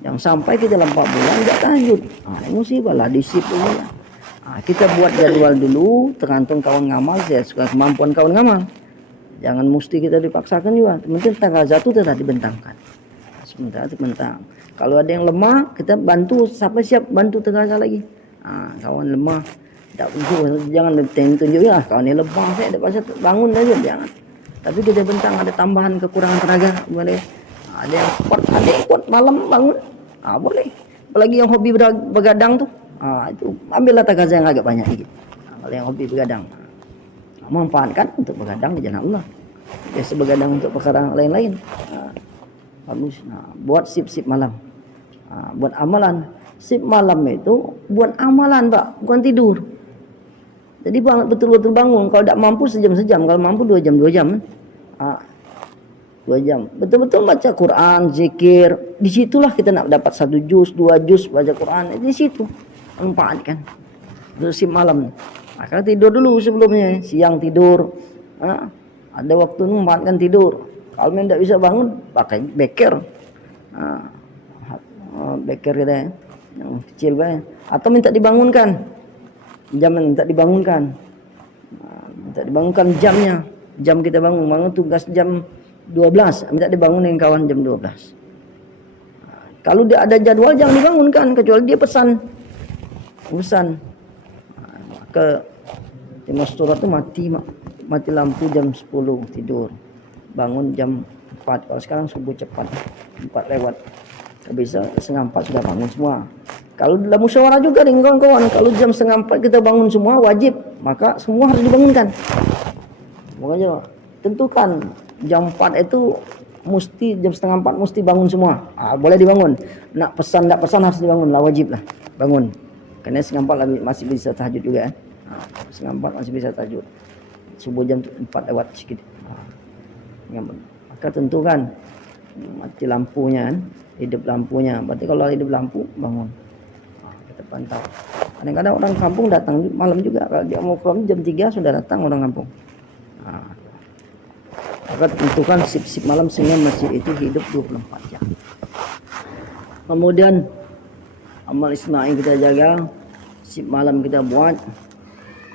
Yang sampai kita dalam 4 bulan enggak tahajud. Musibah lah di sip dulu. Kita buat jadwal dulu, tergantung kawan ngamal, sesuai kemampuan kawan ngamal. Jangan mesti kita dipaksakan juga. Mungkin tanggal 1 telah dibentangkan. Sementara dibentang. Kalau ada yang lemah, kita bantu. Siapa siap bantu tanggal lagi. Kawan lemah, tak jangan tunjuk ya kawan ini lemah, saya ada pasal bangun aja, jangan. Tapi kita bentang ada tambahan kekurangan tenaga, boleh. Ada yang kuat malam bangun, boleh. Apalagi yang hobi begadang tuh, itu ambillah tagaza yang agak banyak sedikit. Kalau yang hobi begadang, manfaatkan untuk begadang di jalan Allah. Biasa begadang untuk perkara lain-lain. Bagus. Buat sip malam. Buat amalan. Sip malam itu buat amalan, Pak, bukan tidur. Jadi betul-betul bangun. Kalau tidak mampu sejam-sejam, kalau mampu 2 jam. 2 jam. Betul-betul baca Quran, zikir. Di situlah kita nak dapat 1 juz, 2 juz baca Quran. Di situ manfaatkan. Itu sip malam. Maka tidur dulu sebelumnya, siang tidur. Ada waktu manfaatkan tidur. Kalau memang tidak bisa bangun, pakai beker. Beker kita ya. Yang kecil banget. Atau minta dibangunkan. Minta dibangunkan jamnya. Jam kita bangun tugas jam 12. Minta dibangunin kawan jam 12. Kalau dia ada jadwal jangan dibangunkan kecuali dia pesan. Maka di masturat itu mati lampu jam 10 tidur. Bangun jam 4. Kalau sekarang subuh cepat 4 lewat. Bisa 3:30 sudah bangun semua. Kalau dalam musyawarah juga dengan kawan-kawan, kalau jam 3:30 kita bangun semua wajib, maka semua harus dibangunkan. Makanya tentukan jam 4 itu mesti jam 3:30 mesti bangun semua. Boleh dibangun. Nak pesan tak pesan harus dibangun lah, wajib lah bangun. Karena 3:30 masih bisa tahajud juga kan. 3:30 masih bisa tahajud. Subuh jam 4 lewat sedikit. Maka tentukan mati lampunya kan. Hidup lampunya. Berarti kalau hidup lampu bangun. Kita pantau. Kadang-kadang orang kampung datang malam juga. Kalau dia mau pulang jam 3 sudah datang orang kampung. Maka tentukan sip malam sehingga masjid itu hidup 24 jam. Kemudian amal isma'i kita jaga, sip malam kita buat.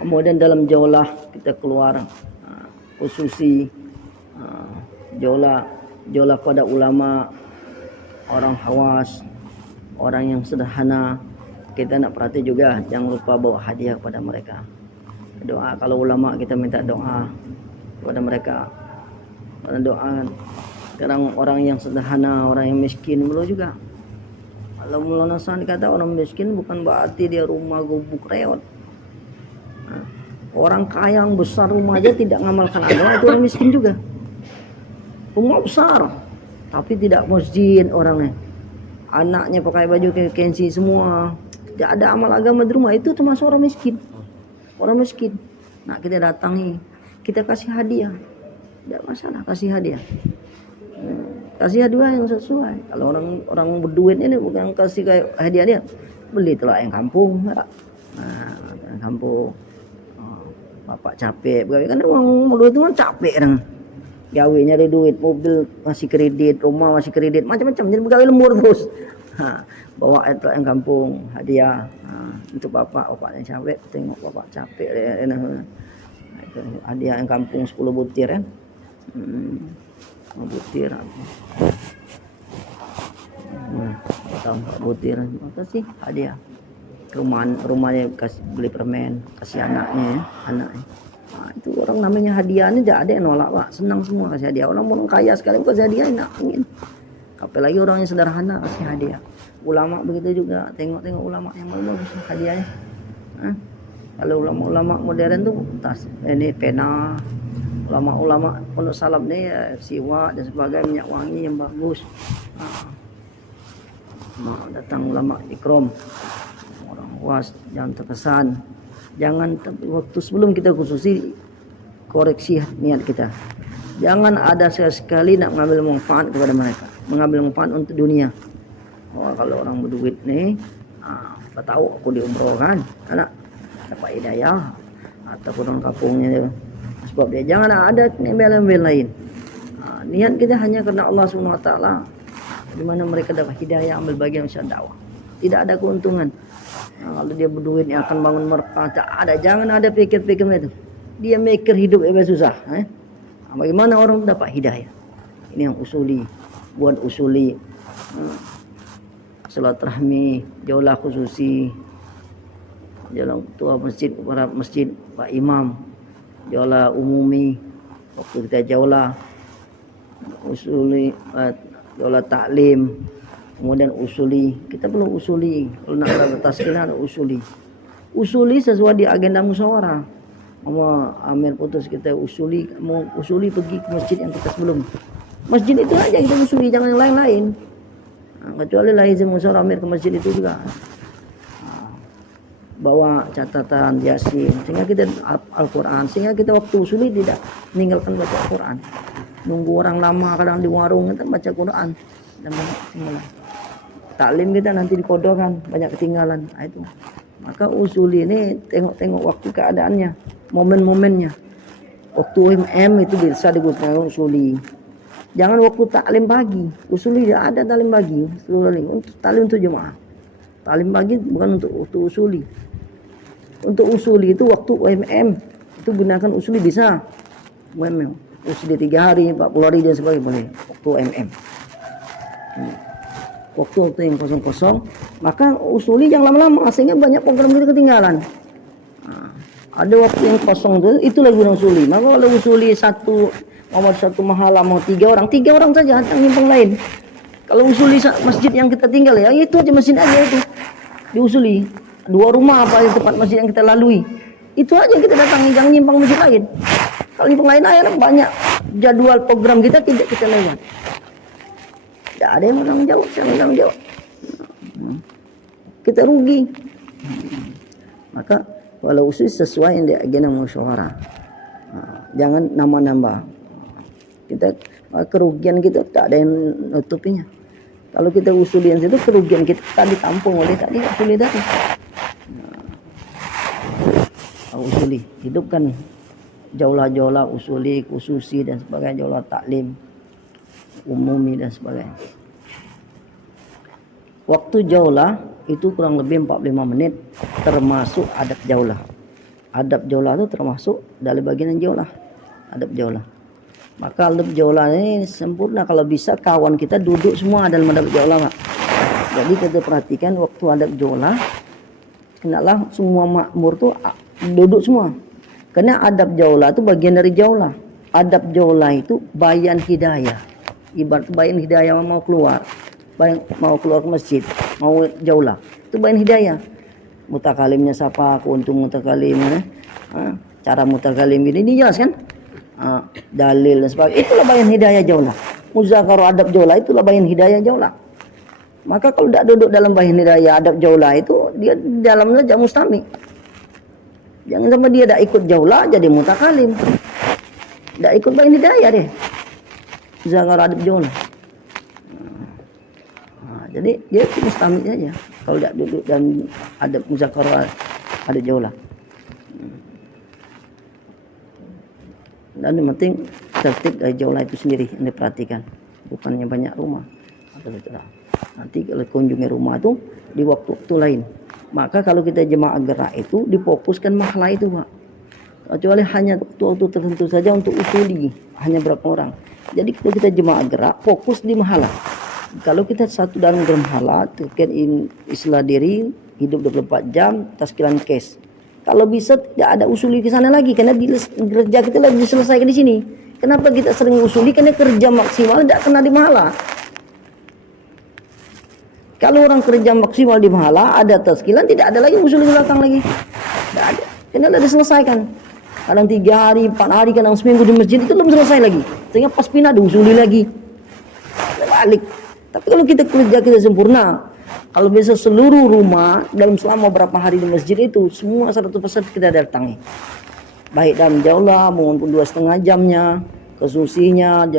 Kemudian dalam jaulah kita keluar. khususi, jola pada ulama, orang hawas, orang yang sederhana. Kita nak perhati juga, jangan lupa bawa hadiah kepada mereka. Doa, kalau ulama kita minta doa kepada mereka. Karena doa sekarang orang yang sederhana, orang yang miskin perlu juga. Kalau Maulana Sani kata orang miskin bukan berarti dia rumah gubuk reot. Orang kaya yang besar rumah aja tidak ngamalkan agama, itu orang miskin juga. Rumah besar tapi tidak masjid orangnya. Anaknya pakai baju kensi semua, tidak ada amal agama di rumah, itu termasuk orang miskin. Orang miskin. Nah, kita datangi, kita kasih hadiah. Tidak masalah, kasih hadiah. Kasih hadiah yang sesuai. Kalau orang berduit ini bukan kasih kayak hadiah dia, beli telur ayam kampung. Nah, ayam kampung. Bapak capek, kan orang berduit itu kan capek kan. Gawe nyari duit, mobil masih kredit, rumah masih kredit, macam-macam. Jadi gawe lembur terus. Bawa telur ayam kampung, hadiah. Untuk bapak yang capek, tengok bapak capek. Hadiah ayam kampung 10 butir kan. 10 butir. Tambah butir, makasih hadiah. Rumahnya kasih beli permen, kasih anaknya. Nah, itu orang namanya hadiah ini tidak ada yang nolak, Pak. Senang semua kasih hadiah. Orang kaya sekali kasih hadiah enak, ingin. Apalagi orang yang sederhana kasih hadiah. Ulama begitu juga, tengok ulama yang bagus hadiahnya. Kalau ulama modern tuh tas ini pena. Ulama pondok salaf nih ya, siwak dan sebagainya, minyak wangi yang bagus. Datang ulama ikram. Was, jangan terkesan, jangan waktu sebelum kita khususi koreksi niat kita, jangan ada sekali nak mengambil manfaat kepada mereka, mengambil manfaat untuk dunia. Kalau orang berduit nih, tahu aku di umroh kan, anak dapat hidayah ataupun orang kampungnya dia, sebab dia jangan ada embel-embel lain. Niat kita hanya karena Allah SWT, di mana mereka dapat hidayah, ambil bagian usaha dakwah, tidak ada keuntungan. Kalau dia berduit yang akan bangun merpati, tak ada, jangan ada pikir-pikir itu. Dia mikir hidup susah. Bagaimana orang dapat hidayah? Ini yang usuli, buat usuli. Silaturahmi, jaulah khususi, jaulah ketua masjid, para masjid, Pak Imam, jaulah umumi, waktu kita jaulah usuli, jaulah taklim. Kemudian usuli, kita perlu usuli. Kalau nak ada taskinah ada usuli. Usuli sesuai di agenda musyawarah. Mama Amir putus kita usuli, mau usuli pergi ke masjid yang kita sebelum. Masjid itu aja kita usuli, jangan yang lain-lain. Kecuali lah izin musyawarah Amir ke masjid itu juga. Bawa catatan Yasin, sehingga kita Al-Quran, sehingga kita waktu usuli tidak meninggalkan baca Al-Quran. Nunggu orang lama kadang di warung kita baca Quran dan banyak ketinggalan. Taklim kita nanti dikodokan, banyak ketinggalan. Itu. Maka usuli ini tengok-tengok waktu keadaannya, momen-momennya. Waktu MM itu bisa digunakan usuli. Jangan waktu taklim pagi. Usuli tidak ada taklim pagi. Untuk taklim untuk jemaah. Taklim pagi bukan untuk usuli. Untuk usuli itu waktu UMM. Itu gunakan usuli bisa. UMM. Usuli 3 hari, 40 hari dan sebagainya boleh. Waktu UMM. Waktu yang kosong-kosong, maka usuli yang lama-lama, sehingga banyak program kita ketinggalan. Ada waktu yang kosong itu lagi guna usuli. Maka kalau usuli satu mahala mau 3 orang saja, yang nyimpang lain. Kalau usuli masjid yang kita tinggal ya itu aja, masjid aja itu diusuli. 2 rumah apa tempat masjid yang kita lalui, itu aja kita datangi, jangan nyimpang masjid lain. Kalau nyimpang lain akhirnya banyak jadwal program kita tidak kita lewat. Tidak ada yang bertanggung jawab, siapa yang bertanggung jawab? Kita rugi. Maka walau usul sesuai yang di agenda musyawarah. Jangan nambah-nambah. Kerugian kita tak ada yang nutupinya. Kalau kita usulian situ, kerugian kita tadi ditampung oleh tadi usuli tadi. Usuli, hidupkan jaulah-jaulah usuli, khususi dan sebagainya, jaulah taklim umumi dan sebagainya. Waktu jaulah itu kurang lebih 45 menit, termasuk adab jaulah. Adab jaulah itu termasuk dari bagian jaulah. adab jaulah. Maka adab jaulah ini sempurna kalau bisa kawan kita duduk semua dalam adab jaulah, Pak. Jadi kita perhatikan waktu adab jaulah, kenalah semua makmur tuh duduk semua. Karena adab jaulah itu bagian dari jaulah. Adab jaulah itu bayan hidayah. Ibarat bayan hidayah mau keluar, mau keluar ke masjid, mau jaulah. Itu bayan hidayah. Mutakalimnya siapa, keuntung mutakalimnya, cara mutakalim ini jelas kan? Dalil dan sebagainya. Itulah bayan hidayah jaulah. Muzakarah adab jaulah itulah bayan hidayah jaulah. Maka kalau tidak duduk dalam bayan hidayah adab jaulah itu dia di dalamnya saja mustami. Jangan sampai dia tidak ikut jaulah jadi mutakalim. Tidak ikut bayan hidayah deh. Muzakarah adab jaulah. Jadi dia mustami saja. Kalau tidak duduk dan adab muzakarah adab jaulah. Dan yang penting tertib dari jaulah itu sendiri yang diperhatikan. Bukannya banyak rumah. Nanti kalau kunjungi rumah itu di waktu-waktu lain. Maka kalau kita jemaah gerak itu difokuskan mahalah itu, Pak. Kecuali hanya waktu-waktu tertentu saja untuk usuli, hanya berapa orang. Jadi kalau kita jemaah gerak fokus di mahalah. Kalau kita satu dalam mahalah, terkait istilah diri, hidup 24 jam, taskilan cash. Kalau bisa tidak ada usuli ke sana lagi karena kerja kita lagi diselesaikan di sini. Kenapa kita sering usuli? Karena kerja maksimal tidak kena di mahalah. Kalau orang kerja maksimal di mahalah, ada taskilan, tidak ada lagi usul di belakang lagi. Tidak ada. Karena sudah diselesaikan. Kadang 3 hari, 4 hari, kadang seminggu di masjid itu belum selesai lagi. Sehingga pas pindah diusuli lagi. Balik. Tapi kalau kita kerja kita sempurna, kalau bisa seluruh rumah dalam selama berapa hari di masjid itu semua 100% kita datangi. Baik dalam jaulah maupun 2,5 jamnya, kesusinya,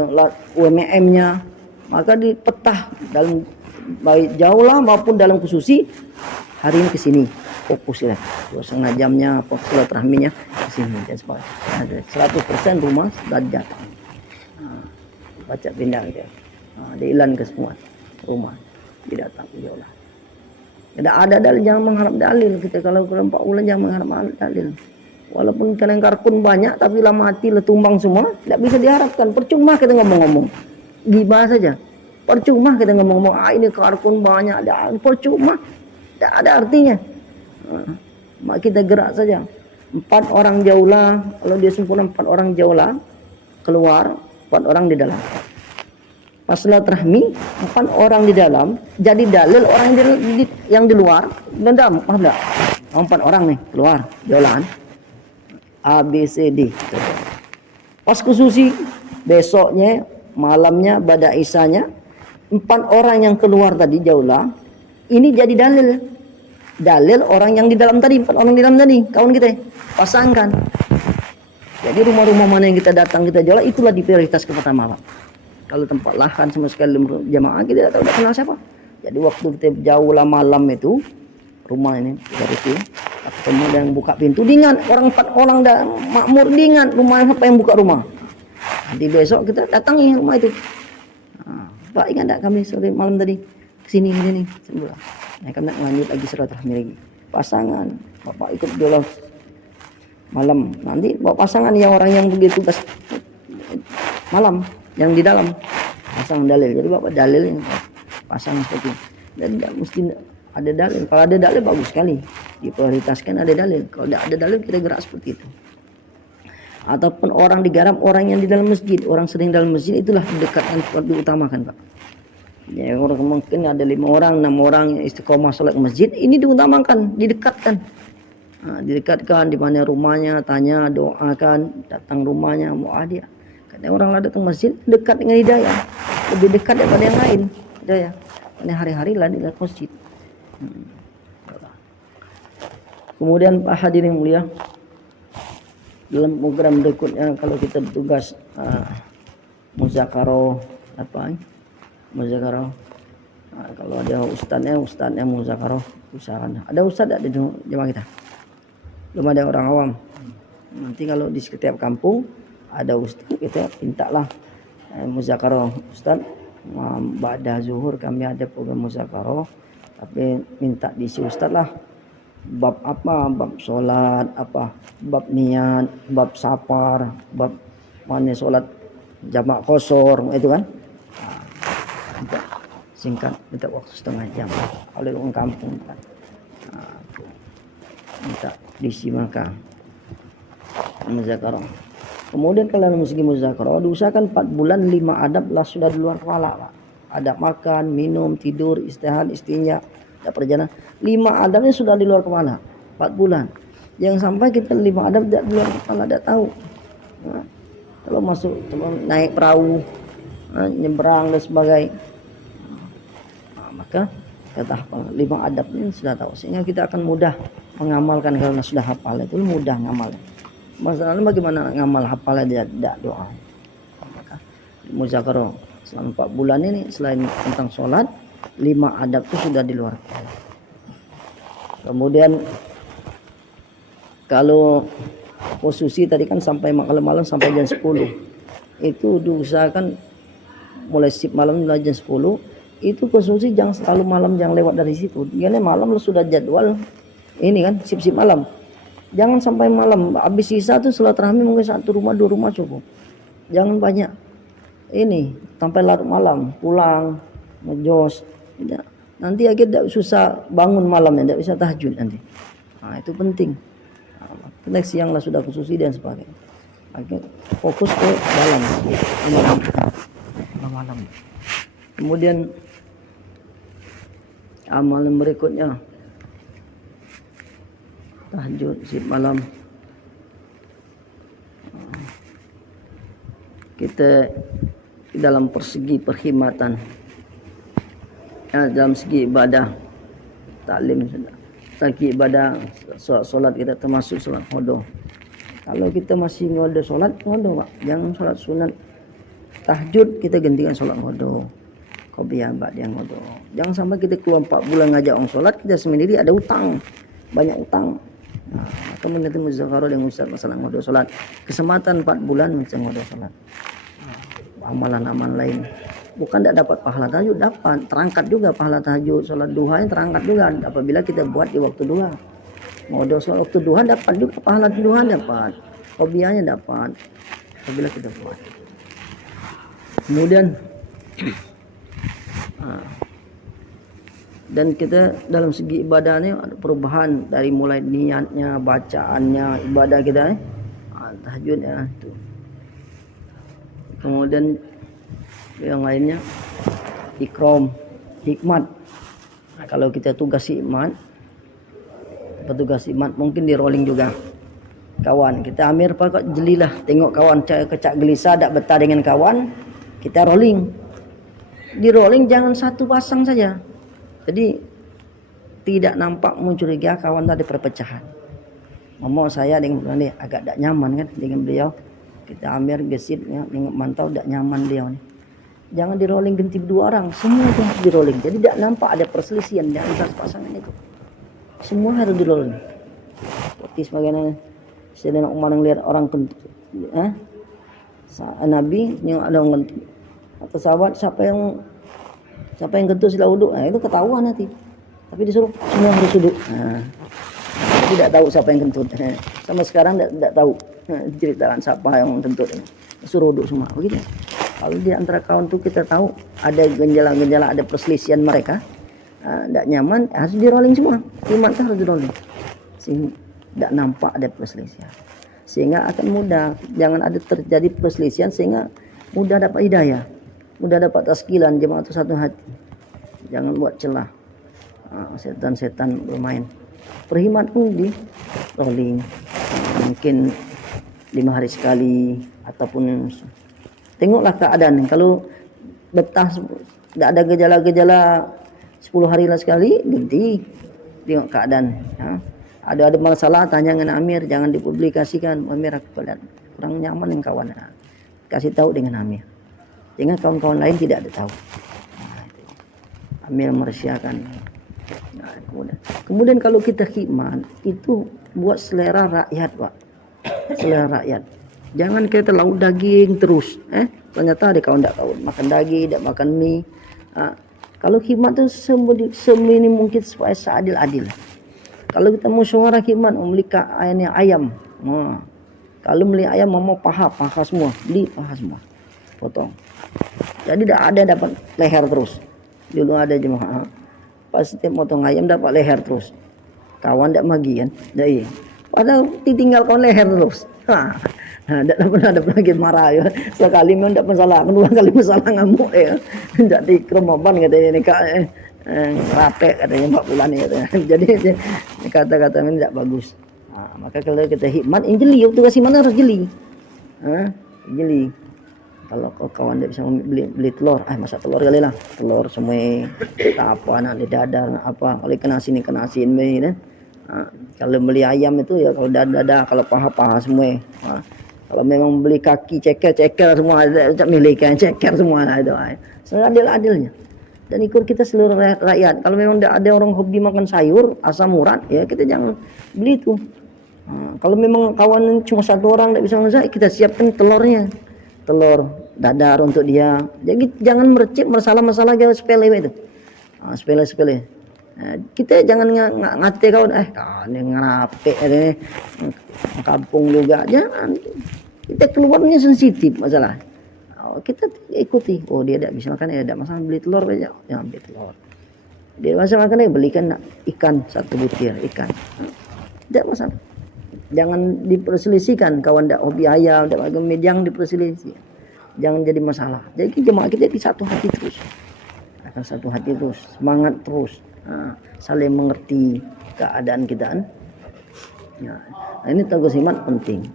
UMM-nya, maka dipetah dalam baik jaulah maupun dalam khususi hari ini ke sini fokus ya 2,5 jamnya fokus silaturahminya ke sini dan sebagainya. 100% rumah sudah datang. Baca pindah dia. Diilan ke semua rumah didatang jaulah. Tidak ada dalil, jangan mengharap dalil. Kita kalau kelompok ulan jangan mengharap dalil. Walaupun kalian karkun banyak tapi lah mati lah tumbang semua, tidak bisa diharapkan. Percuma kita ngomong-ngomong. Gibah saja. Percuma kita ngomong-ngomong, ini karkun banyak, ada percuma, tidak ada artinya. Kita gerak saja. 4 orang jaulah, kalau dia sempurna 4 orang jaulah keluar, 4 orang di dalam. Pas silaturahmi 4 orang di dalam, jadi dalil orang yang di luar dan dalam, ada 4 orang nih keluar jaulan A B C D. Pas khususi besoknya malamnya pada isanya 4 orang yang keluar tadi jaulah ini jadi dalil orang yang di dalam tadi, 4 orang di dalam tadi kawan kita pasangkan. Jadi rumah-rumah mana yang kita datang kita jaulah itulah diprioritas pertama, Pak. Kalau tempat lahan sama sekali jamaah kita tidak tahu kenal siapa. Jadi waktu kita jaulah malam itu rumah ini dari itu ketemu yang buka pintu dingan orang 4 orang dah makmur dingan rumah apa yang buka rumah. Nanti besok kita datangi rumah itu. Pak ingat tak kami sore malam tadi kesini ini sebelah. Nah, kami nak lanjut lagi silaturahmi lagi. Pasangan bapak ikut jaulah malam. Nanti bawa pasangan yang orang yang begitu tugas malam yang di dalam pasang dalil. Jadi bapak dalil pasang seperti itu. Dan tidak mesti ada dalil. Kalau ada dalil bagus sekali. Diprioritaskan ada dalil. Kalau tidak ada dalil kita gerak seperti itu. Ataupun orang digarap orang yang di dalam masjid, orang sering dalam masjid itulah dekatkan diutamakan, Pak. Ya orang mungkin ada 5 orang, 6 orang yang istiqomah salat ke masjid, ini diutamakan, didekatkan. Didekatkan di mana rumahnya, tanya, doakan, datang rumahnya, mau dia. Karena orang datang masjid dekat dengan hidayah, lebih dekat daripada yang lain, hidayah. Karena hari-hari lah di masjid. Kemudian Pak hadirin mulia, dalam program berikutnya kalau kita bertugas muzakarah muzakarah kalau ada ustadznya muzakarah usahakan. Ada ustadz ada di jemaah kita? Belum ada orang awam. Nanti kalau di setiap kampung ada ustadz kita mintalah muzakarah ustadz. Ba'da zuhur kami ada program muzakarah tapi minta diisi ustadz lah. Bab apa, bab sholat, apa, bab niat, bab sapar, bab mana sholat jamak qasar itu kan. Minta singkat, minta waktu setengah jam. Kalau orang kampung kan, minta disimakan muzakarah. Kemudian kalau segi muzakarah diusahakan 4 bulan 5 adab lah sudah di luar kepala, Pak. Adab makan, minum, tidur, istirahat, istinja, tak perjalanan. 5 adabnya sudah di luar kepala 4 bulan. Jangan sampai kita 5 adab tidak di luar kepala, tidak tahu. Nah, kalau masuk naik perahu, nyebrang dan sebagainya, maka kita hafal 5 adab ini sudah tahu, sehingga kita akan mudah mengamalkan. Karena sudah hafal itu mudah ngamal. Masalahnya bagaimana ngamal hafalnya dia tidak doa. Maka muzakarah selama 4 bulan ini selain tentang sholat, 5 adab itu sudah di luar kepala. Kemudian kalau posisi tadi kan sampai malam sampai jam 10, itu diusahakan mulai sip malam mulai jam 10. Itu konsumsi jangan selalu malam, jangan lewat dari situ. Karena malam sudah jadwal ini kan sip malam. Jangan sampai malam, habis sisa tuh sholat rahmi mungkin 1 rumah 2 rumah cukup. Jangan banyak. Ini sampai larut malam, pulang, ngejos. Nanti akhirnya susah bangun malamnya, tidak bisa tahajud nanti. Nah, itu penting. Next siang lah sudah khususi dan sebagainya. Akhirnya fokus ke dalam malam. Kemudian amalan berikutnya tahajud sip malam. Kita dalam persegi perkhidmatan, dalam segi ibadah, taklim, segi ibadah, solat kita termasuk solat qada. Kalau kita masih ngodo solat ngodo, Pak. Jangan solat sunat. Tahajud kita gantikan solat qada. Qobliyah ba'diyah ngodo. Jangan sampai kita keluar 4 bulan ngajak orang solat, kita sendiri ada utang, banyak utang. Nah, maka menanti muzakarah dengan ustaz masalah ngodo solat. Kesempatan 4 bulan macam ngodo solat. Amalan-amalan lain bukan tidak dapat pahala tahajud, dapat terangkat juga pahala tahajud, solat duha yang terangkat juga apabila kita buat di waktu duha. Ngodo solat waktu duha dapat juga pahala duha, dapat qobliyahnya dapat apabila kita buat. Kemudian dan kita dalam segi ibadahnya ada perubahan dari mulai niatnya, bacaannya, ibadah kita tahajudnya itu. Kemudian yang lainnya ikram, hikmat. Nah, kalau kita tugas hikmat, petugas hikmat mungkin di rolling juga. Kawan kita amir pak jelilah, tengok kawan kecak gelisah tak betah dengan kawan, kita rolling. Di rolling jangan satu pasang saja. Jadi tidak nampak mencurigai kawan tadi perpecahan. Ngomong saya dengan beliau agak tak nyaman kan dengan beliau. Kita amir gesit ya, mantau tak nyaman beliau nih. Jangan di rolling ganti 2 orang, semua itu harus di rolling. Jadi tidak nampak ada perselisihan di antara pasangan itu. Semua harus di rolling. Seperti sebagaimana Sayyidina Umar yang lihat orang kentut, Nabi yang ada orang kentut. Atau sahabat siapa yang kentut sila wuduk, itu ketahuan nanti. Tapi disuruh semua harus wuduk. Tidak tahu siapa yang kentut. Sama sekarang tidak tahu. Ceritakan siapa yang kentut ini. Suruh wuduk semua. Begitu. Kalau di antara kawan itu kita tahu ada gejala-gejala, ada perselisihan mereka, tidak nyaman, harus di rolling semua. Iman itu harus di rolling. Sehingga tidak nampak ada perselisihan. Sehingga akan mudah. Jangan ada terjadi perselisihan sehingga mudah dapat hidayah. Mudah dapat taskilan jemaah itu satu hati. Jangan buat celah. Setan-setan bermain. Perkhidmat pun di rolling. Mungkin 5 hari sekali ataupun tengoklah keadaan. Kalau betah tidak ada gejala-gejala 10 hari lah sekali, ganti tengok keadaan. Ada masalah tanya dengan Amir, jangan dipublikasikan. Amir aku lihat kurang nyaman dengan kawan. Kasih tahu dengan Amir. Sehingga kawan-kawan lain tidak ada tahu. Amir merahsiakan. Kemudian kalau kita khidmat itu buat selera rakyat, Pak. Selera rakyat. Jangan kita lauk daging terus. Ternyata ada kawan tak tahu makan daging, tak makan mie. Kalau khidmat itu seminim mungkin supaya seadil-adil. Kalau kita musyawarah khidmat membeli ayam, Kalau beli ayam mau paha semua, beli paha semua, potong. Jadi tidak ada dapat leher terus. Dulu ada jemaah, pas setiap potong ayam dapat leher terus. Kawan tidak magi kan, jadi padahal ditinggal kawan leher terus. Tidak pernah ada lagi marah ya. Sekali memang tidak masalah, kedua kali masalah ngamuk ya. Tidak dikremoban katanya ini kak. Rapek katanya 4 bulan ya. Jadi kata-kata ini tidak bagus. Maka kalau kita hikmat ini jeli, waktu kasih mana harus jeli. Jeli. Kalau kawan tidak bisa beli telur, masak telur kali lah. Telur semua tak apa, nak di dadar, nak apa. Kalau kena sini kan. Kalau beli ayam itu ya kalau dada, kalau paha semua. Kalau memang beli kaki ceker semua, ada milikan ceker semua itu. Seadil-adilnya. Dan ikut kita seluruh rakyat. Kalau memang ada orang hobi makan sayur asam urat, ya kita jangan beli itu. Kalau memang kawan cuma 1 orang tidak bisa masak, kita siapkan telurnya, telur dadar untuk dia. Jadi jangan mercik masalah yang sepele itu, sepele. Kita jangan ngate kawan, ini ngerape ini kampung juga, jangan. Kita keluarnya sensitif masalah. Kita ikuti, dia tidak bisa makan, tidak masalah, beli telur aja, jangan beli telur. Dia masa makan, belikan ikan 1 butir ikan, tidak masalah. Jangan diperselisihkan, kawan tidak hobi ayam, tidak hobi, jangan diperselisih, jangan jadi masalah. Jadi jemaah kita di satu hati terus, akan satu hati terus, semangat terus, saling mengerti keadaan kita. Nah, ini tugas hikmat penting.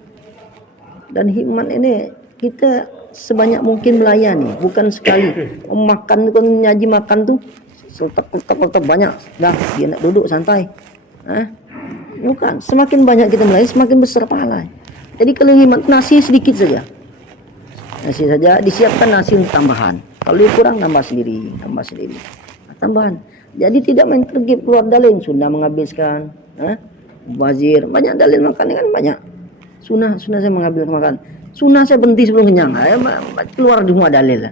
Dan hikmat ini kita sebanyak mungkin melayani, bukan sekali. Makan kan nyaji makan tuh letak banyak, dah dia nak duduk santai. Bukan, semakin banyak kita melayani semakin besar pahala. Jadi kalau hikmat nasi sedikit saja, disiapkan nasi tambahan. Kalau kurang nambah sendiri, tambahan. Jadi tidak main tergib keluar dalil, sunnah menghabiskan, bazir, banyak dalil makan kan banyak. Sunnah saya mengambil makan. Sunnah saya berhenti sebelum kenyang. Keluar semua dalil.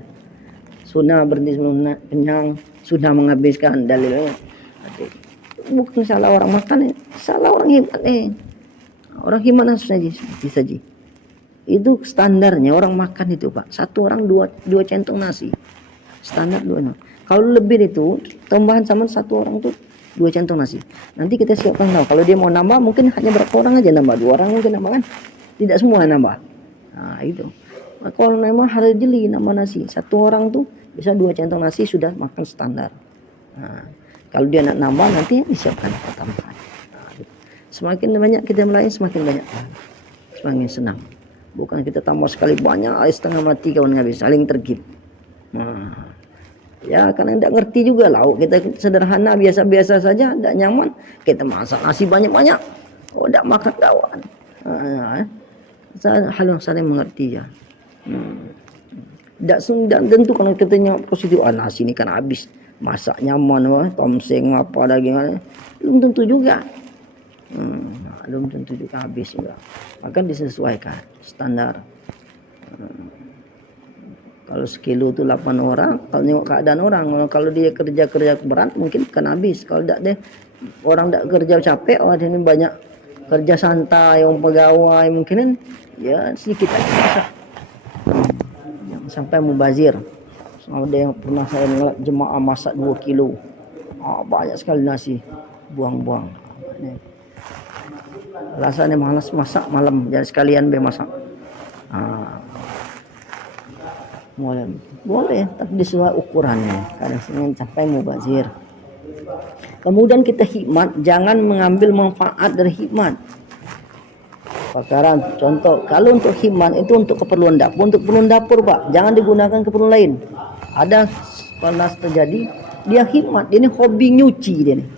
Sunnah berhenti sebelum kenyang. Sunnah menghabiskan dalilnya. Bukan salah orang makan, salah orang hikmat. Orang hikmat harus saji. Itu standarnya orang makan itu Pak. 1 orang 2 centong nasi. Standar 2. Kalau lebih itu tambahan sama 1 orang tuh 2 centong nasi. Nanti kita siapkan tahu. Kalau dia mau nambah mungkin hanya berapa orang aja nambah, 2 orang mungkin nambah kan. Tidak semua nambah. Itu. Kalau memang harus jeli nambah nasi. 1 orang tuh bisa 2 centong nasi sudah makan standar. Kalau dia nak nambah nanti disiapkan tambahan. Semakin banyak kita melayani semakin banyak. Semakin senang. Bukan kita tambah sekali banyak, setengah mati kawan habis, saling tergib. Ya karena tidak ngerti juga lauk kita sederhana biasa-biasa saja, tidak nyaman kita masak nasi banyak-banyak, tidak makan kawan. Halus saling mengerti ya. Tidak tentu kalau katanya positif, nasi ini kan habis, masak nyaman, tomseng apa daging, belum tentu juga. Belum tentu juga habis juga. Akan disesuaikan standar. Kalau sekilo itu 8 orang, kalau tengok keadaan orang, kalau dia kerja berat mungkin kan habis. Kalau tidak deh, orang tidak kerja capek, ini banyak kerja santai, orang pegawai mungkin ya sedikit aja. Jangan sampai mubazir. Ada yang pernah saya ngeliat jemaah masak 2 kilo, banyak sekali nasi, buang-buang. Rasanya malas masak malam, jadi sekalian masak. Boleh, tapi sesuai ukurannya. Kadang sampai mubazir. Kemudian kita hikmat, jangan mengambil manfaat dari hikmat. Perkara contoh, kalau untuk hikmat itu untuk keperluan dapur, Pak, jangan digunakan keperluan lain. Ada pernah terjadi, dia hikmat, dia ini hobi nyuci dia nih.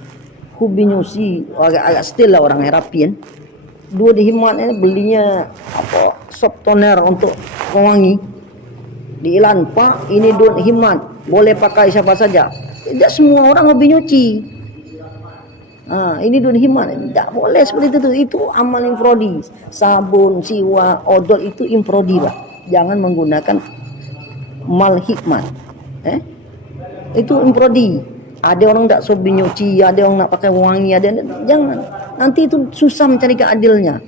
Hobi nyuci, agak setel lah orang rapian. Dua di hikmat ini belinya sop toner untuk pewangi. Di Ilan, Pak, ini dua hikmat, boleh pakai siapa saja. Tidak semua orang hobi nyuci. Ini dua hikmat, tidak boleh seperti itu. Itu amal infrodi. Sabun, siwak, odol itu infrodi, Pak. Jangan menggunakan mal hikmat. Itu infrodi. Ada orang tidak hobi nyuci, ada orang nak pakai wangi, jangan. Nanti itu susah mencari keadilnya.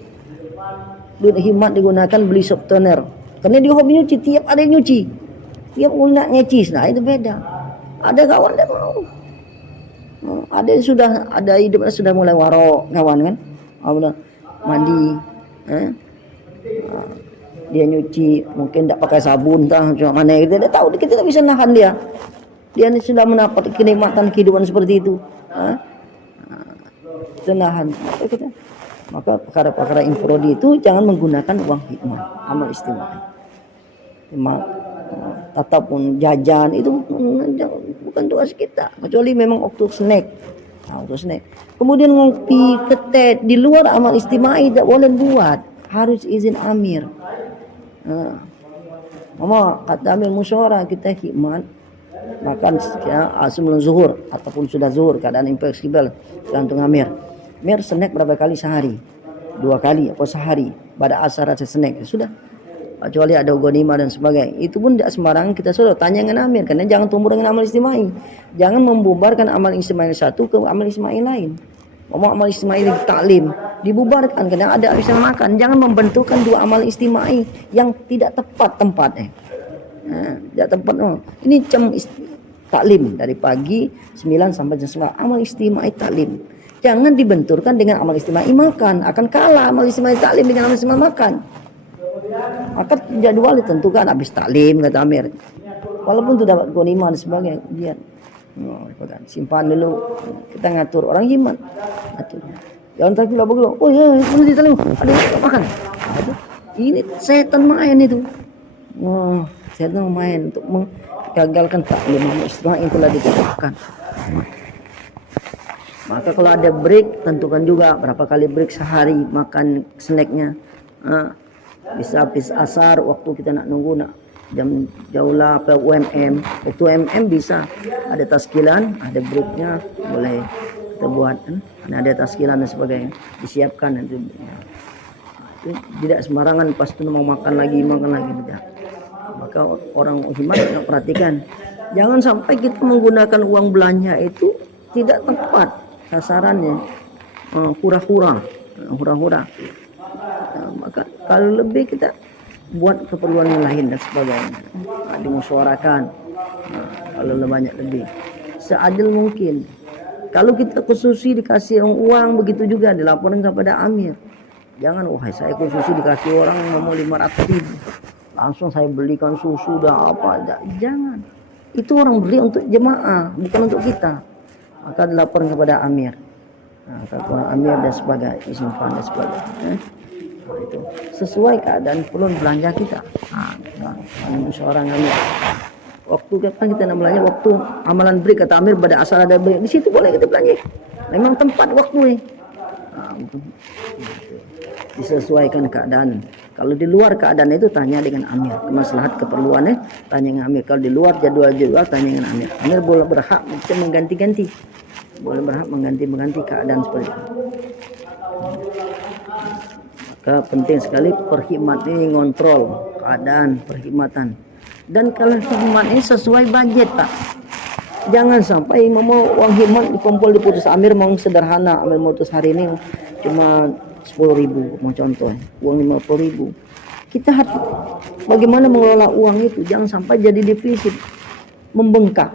duit himat digunakan beli sop toner. Karena dia hobi nyuci, tiap ada yang nyuci. Tiap nak nyecis, nah itu beda. Ada kawan dia mau. Ada yang sudah ada hidupnya sudah mulai warok kawan kan. Mandi. Dia nyuci mungkin tidak pakai sabun cuma mana gitu. Dia tahu kita tak bisa nahan dia. Dia sudah mendapat kenikmatan kehidupan seperti itu. Nahan. Maka perkara-perkara infrodi itu jangan menggunakan uang hikmah, amal istimewa. Ataupun jajan itu bukan tugas kita, kecuali memang waktu snack. Waktu snack. Kemudian ngopi, ketet di luar amal istimewa tidak boleh buat, harus izin amir. Mama kata amir musyawarah kita hikmat makan sebelum zuhur ataupun sudah zuhur keadaan infleksibel tergantung amir. Amir snack berapa kali sehari? 2 kali atau sehari. Pada asar ada snack sudah. Kecuali ada ghanimah dan sebagainya. Itu pun tidak sembarangan kita suruh tanya dengan amir, karena jangan tumbuh dengan amal istimewa. Jangan membubarkan amal istimewa satu ke amal istimewa lain. Amal istimewa taklim dibubarkan karena ada bisa makan. Jangan membentukkan dua amal istimewa yang tidak tepat tempatnya. Tidak tepat. Ini jam taklim dari pagi 9 sampai jam 9. Amal istimewa taklim. Jangan dibenturkan dengan amal istimewa makan. Akan kalah amal istimewa taklim dengan amal istimewa makan. Maka jadwal ditentukan habis taklim kata amir. Walaupun tu dapat ghanimah dan sebagainya, dia simpan dulu. Kita ngatur orang himat. Jangan tak pula begitu. Oh ya, perlu ditaklim. Ada makan. Ini setan main itu. Setan main untuk menggagalkan taklim amal istimewa yang telah ditetapkan. Maka kalau ada break, tentukan juga berapa kali break sehari makan snacknya. Bisa habis asar, waktu kita nak nunggu nak jam jauh lah apa UMM. Waktu UMM bisa ada taskilan, ada breaknya, boleh kita buat kan. Ada taskilan dan sebagainya, disiapkan nanti. Itu tidak sembarangan pas tu mau makan lagi tidak. Maka orang himat nak perhatikan, jangan sampai kita menggunakan uang belanja itu tidak tepat sasarannya, hura-hura. Maka kalau lebih kita buat keperluan yang lain dan sebagainya, dimusyawarahkan. Kalau banyak lebih seadil mungkin. Kalau kita khususi dikasih uang begitu juga dilaporkan kepada amir. Jangan saya khususi dikasih orang mau 500.000 langsung saya belikan susu dan apa. Jangan, itu orang beli untuk jemaah bukan untuk kita. Maka dilaporkan kepada amir. Kepada amir dan sebagainya, simpan dan sebagainya. Itu sesuai keadaan perlu belanja kita. Seorang amir. Waktu kapan kita nak belanja? Waktu amalan break kata amir pada asal ada break. Di situ boleh kita belanja. Memang tempat waktu disesuaikan keadaan. Kalau di luar keadaan itu tanya dengan amir. Kemaslahat keperluannya tanya dengan amir. Kalau di luar jadwal tanya dengan amir. Amir boleh berhak mengganti-ganti. Boleh berhak mengganti keadaan seperti itu. Maka penting sekali perkhidmat ini ngontrol keadaan perkhidmatan. Dan kalau khidmat ini sesuai budget Pak. Jangan sampai mau uang khidmat dikumpul diputus amir mau sederhana. Amir mutus hari ini cuma 10.000 mau contoh. Uang 50.000. Kita harus bagaimana mengelola uang itu. Jangan sampai jadi defisit. Membengkak.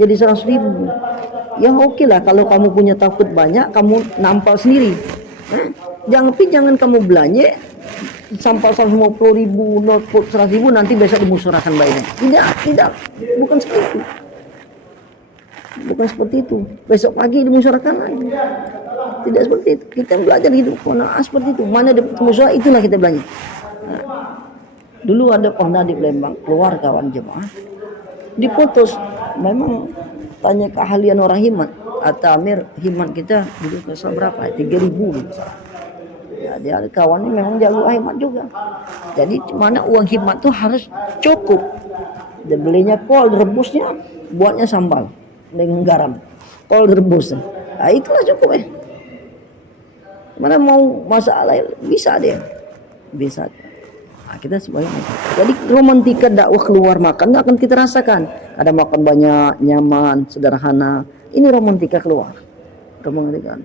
Jadi 100.000. Ya oke lah kalau kamu punya takut banyak kamu nampal sendiri. Jangan kamu belanja sampai 150.000, 100.000 nanti besok dimusyawarahkan baiknya. Tidak, bukan seperti itu. Besok pagi dimusyawarahkan lagi. Tidak seperti itu. Kita belajar hidup seperti itu. Mana dimusyawarah itulah kita belanja. Dulu ada pernah di Palembang keluar kawan jemaah diputus. Memang tanya keahlian orang himat atau amir himat kita dulu kesal berapa? 3.000 gitu. Ya, dia kawan ini memang jago hemat juga. Jadi mana uang khidmat tuh harus cukup. Dia belinya kol rebusnya, buatnya sambal dengan garam. Kol rebus. Nah, itulah cukup Mana mau masalah bisa dia. Bisa. Nah, kita sebaliknya. Jadi romantika dakwah keluar makan akan kita rasakan. Ada makan banyak, nyaman, sederhana. Ini romantika keluar. Romantika.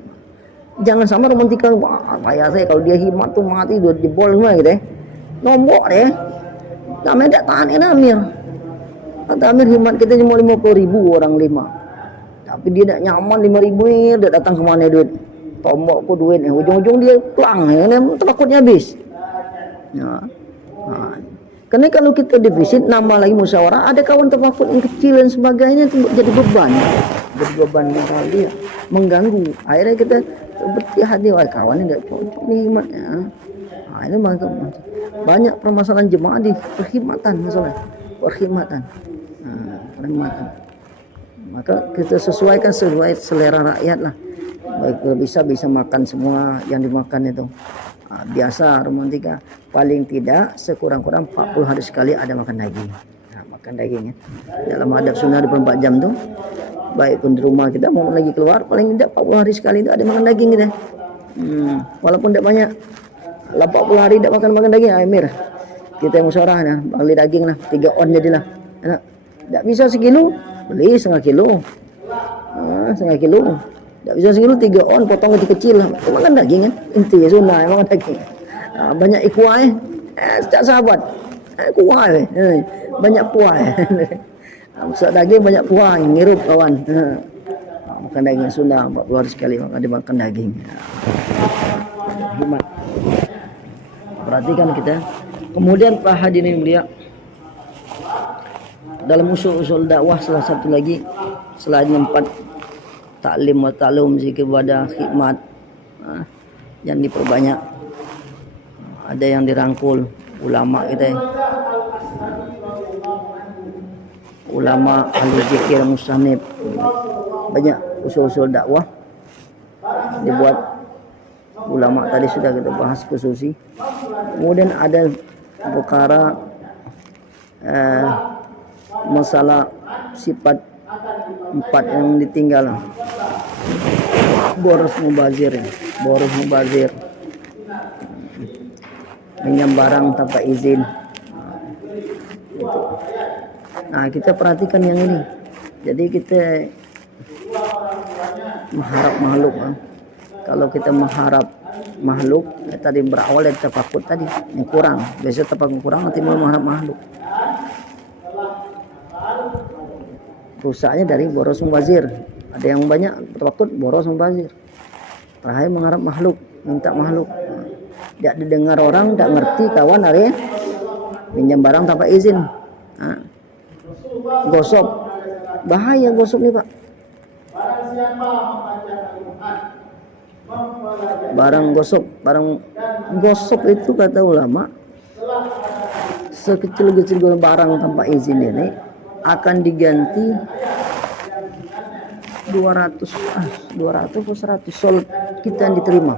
Jangan sama romantika, wah ayah saya kalau dia himat tuh mati dua jebol semua gitu ya. Nombok deh. Namanya tidak tahan kan Amir. Kata Amir himat kita cuma 50.000 orang 5. Tapi dia tidak nyaman 5.000 ini, dia datang kemana duit. Tombok pun duit, ujung-ujung dia pulang, ya, takutnya habis. Ya. Nah, karena kalau kita defisit, nambah lagi musyawarah, ada kawan tafakut yang kecil dan sebagainya itu jadi beban. Jadi beban mental dia, mengganggu. Akhirnya kita seperti hati, wah kawan ini tidak cocok nih himatnya. Nah, ini banyak permasalahan jemaah di perkhidmatan, masalah perkhidmatan. Nah, perkhidmatan. Maka kita sesuaikan sesuai selera rakyat lah. Baik bisa makan semua yang dimakan itu. Nah, biasa romantika paling tidak sekurang-kurang 40 hari sekali ada makan daging. Nah, makan dagingnya dalam adab sunnah 24 jam tuh, baik pun di rumah kita mau lagi keluar paling tidak 40 hari sekali itu ada makan daging kita. Walaupun tidak banyak, 40 hari tidak makan daging, Amir kita yang musyawarah nah, beli daging lah 3 on jadilah. Enak. Tidak bisa sekilo, beli setengah kilo. Setengah kilo. Tidak bisa sekilo 3 on, potong kecil-kecil. Makan daging kan? Inti sunnah makan daging. Banyak ikuah sejak sahabat. Kuah banyak kuah. Masak daging banyak kuah, ngirup kawan. Makan daging sunnah 40 hari sekali makan daging. Himat. Perhatikan kita. Kemudian Pak hadirin mulia, dalam usul-usul dakwah salah satu lagi selain 4 taklim wa ta'lum, zikir ibadah, khidmat yang diperbanyak. Ada yang dirangkul ulama kita, ulama ahli zikir musannif, banyak usul-usul dakwah dibuat ulama tadi sudah kita bahas khususi. Kemudian ada perkara masalah sifat 4 yang ditinggal, boros mubazir, minjam barang tanpa izin. Nah, kita perhatikan yang ini. Jadi kita mengharap makhluk. Kalau kita mengharap makhluk, tadi berawal dari tafakut tadi yang kurang. Biasanya tafakut kurang nanti mau mengharap makhluk. Rusaknya dari boros mubazir. Ada yang banyak tafakut boros mubazir. Terakhir mengharap makhluk, minta makhluk. Tidak didengar orang, tidak ngerti kawan hari pinjam barang tanpa izin. Gosok, bahaya gosok nih Pak. Barang gosok itu kata ulama, sekecil-kecil barang tanpa izin ini akan diganti 200 atau 100 sol kita yang diterima.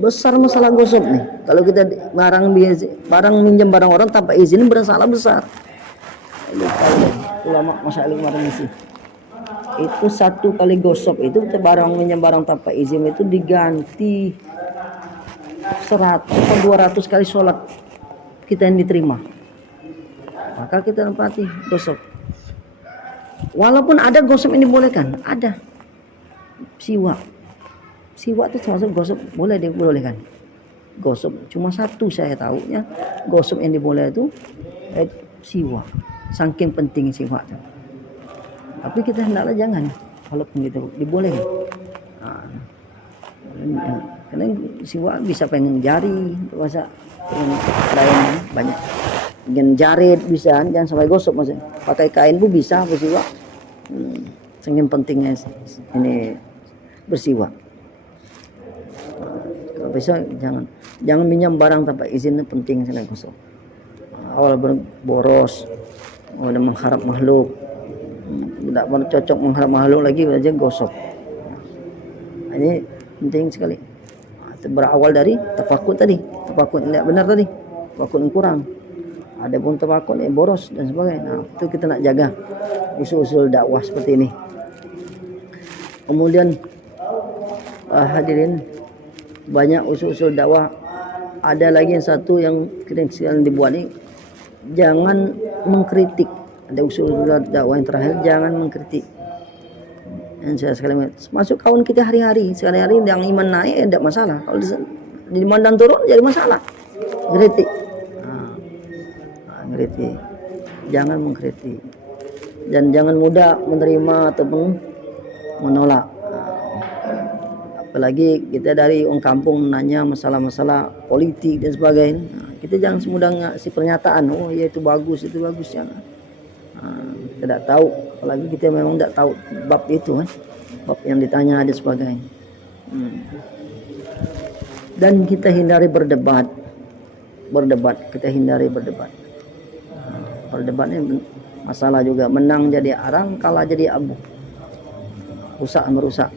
Besar masalah gosok nih. Kalau kita barang minjem barang orang tanpa izin bersalah besar. Ulama masalah kemarin itu 1 kali gosok itu barang minjem barang tanpa izin itu diganti 100 atau 200 kali sholat kita yang diterima. Maka kita empati gosok. Walaupun ada gosok ini dibolehkan, ada siwak itu termasuk gosok, boleh dibolehkan. Gosok cuma 1 saya tahunya, gosok yang diboleh itu siwak. Saking penting siwak itu. Tapi kita hendaklah jangan, walaupun gitu dibolehkan. Karena siwak bisa pengen jari, bahasa lain banyak. Dengan jarit bisa, jangan sampai gosok maksudnya. Pakai kain pun bisa bersiwak. Saking pentingnya ini bersiwak. Kalau bisa jangan minjam barang tanpa izin, itu penting sekali gosok. Awal boros, udah mengharap makhluk, tidak cocok mengharap makhluk lagi aja gosok. Ini penting sekali. Berawal dari tafakut tadi, tafakut tidak benar tadi, tafakut yang kurang. Ada pun tafakut yang boros dan sebagainya. Nah, itu kita nak jaga usul-usul dakwah seperti ini. Kemudian hadirin, banyak usul-usul dakwah. Ada lagi yang satu yang kira-kira dibuat ini, jangan mengkritik. Ada usul dakwah yang terakhir, jangan mengkritik. Yang saya sekali masuk kawan kita hari-hari, sekali-hari yang iman naik tidak masalah. Kalau di iman dan turun jadi masalah. Kritik. Kritik. Jangan mengkritik. Dan jangan mudah menerima ataupun menolak. Apalagi kita dari orang kampung nanya masalah-masalah politik dan sebagainya. Kita jangan semudah ngasih pernyataan, oh ya itu bagus ya. Kita tidak tahu, apalagi kita memang tidak tahu bab itu kan, bab yang ditanya dan sebagainya. Dan kita hindari berdebat, kita hindari berdebat. Berdebat ini masalah juga, menang jadi arang, kalah jadi abu, rusak merusak.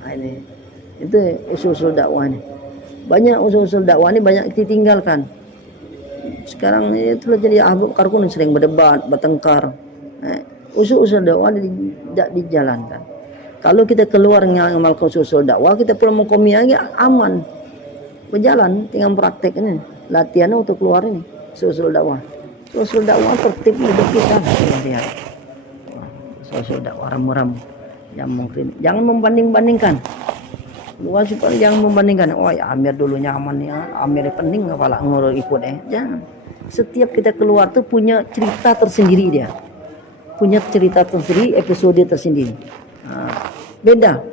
Nah, ini itu usul-usul dakwah ini. Banyak usul-usul dakwah ini banyak ditinggalkan. Sekarang itu jadi Abu Bakar pun sering berdebat, bertengkar. Usul-usul dakwah tidak dijalankan. Kalau kita keluar mengamalkan usul dakwah, kita perlu mengkomianya aman, berjalan, tinggal praktek ini, latihan untuk keluar ini usul dakwah. Usul dakwah tertib hidup kita. Lihat, usul dakwah ramu-ramu, jangan membanding-bandingkan. Luas supaya jangan membandingkan. Oh ya Amir dulu nyaman ya, Amir penting kepala ngurus ikut jangan. Setiap kita keluar tuh punya cerita tersendiri dia. Punya cerita tersendiri, episode tersendiri. Beda.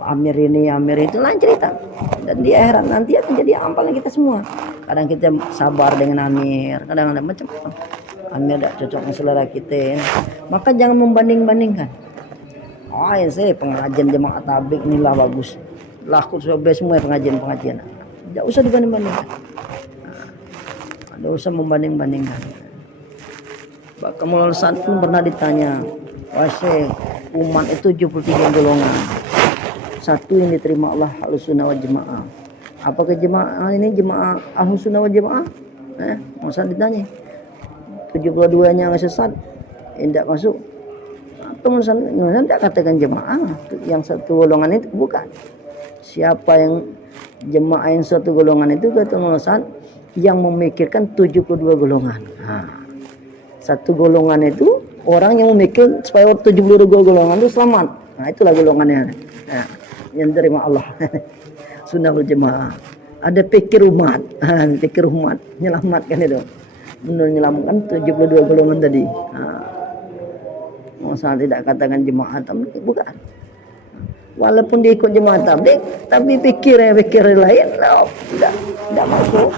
Amir ini, Amir itu lain cerita. Dan di akhirat nanti akan jadi ampalan kita semua. Kadang kita sabar dengan Amir, kadang ada macam Amir tidak cocok dengan selera kita. Maka jangan membanding-bandingkan. Oh ya saya pengajian jemaah tablik inilah bagus. Laku semua pengajian-pengajian. Tidak usah dibanding-bandingkan. Tidak usah membanding-bandingkan. Pak Kamal Santun pernah ditanya, wahai umat itu 73 golongan. Satu yang diterima Allah Ahlussunnah wal Jamaah. Apakah jemaah ini jemaah Ahlussunnah wal Jamaah? Masa ditanya. 72-nya yang sesat, tidak masuk. Teman-teman tidak katakan jemaah yang satu golongan itu bukan. Siapa yang jemaah yang satu golongan itu kata Ustaz yang memikirkan 72 golongan. Satu golongan itu orang yang memikir supaya 72 golongan itu selamat. Nah, itulah golongannya. Yang terima Allah. Sunnah wal Jamaah. Ada pikir umat, pikir umat menyelamatkan itu. Menyelamatkan 72 golongan tadi. Saya tidak katakan jemaah tabligh, bukan. Walaupun dia ikut jemaah tabligh, tapi pikir lain, tidak masuk.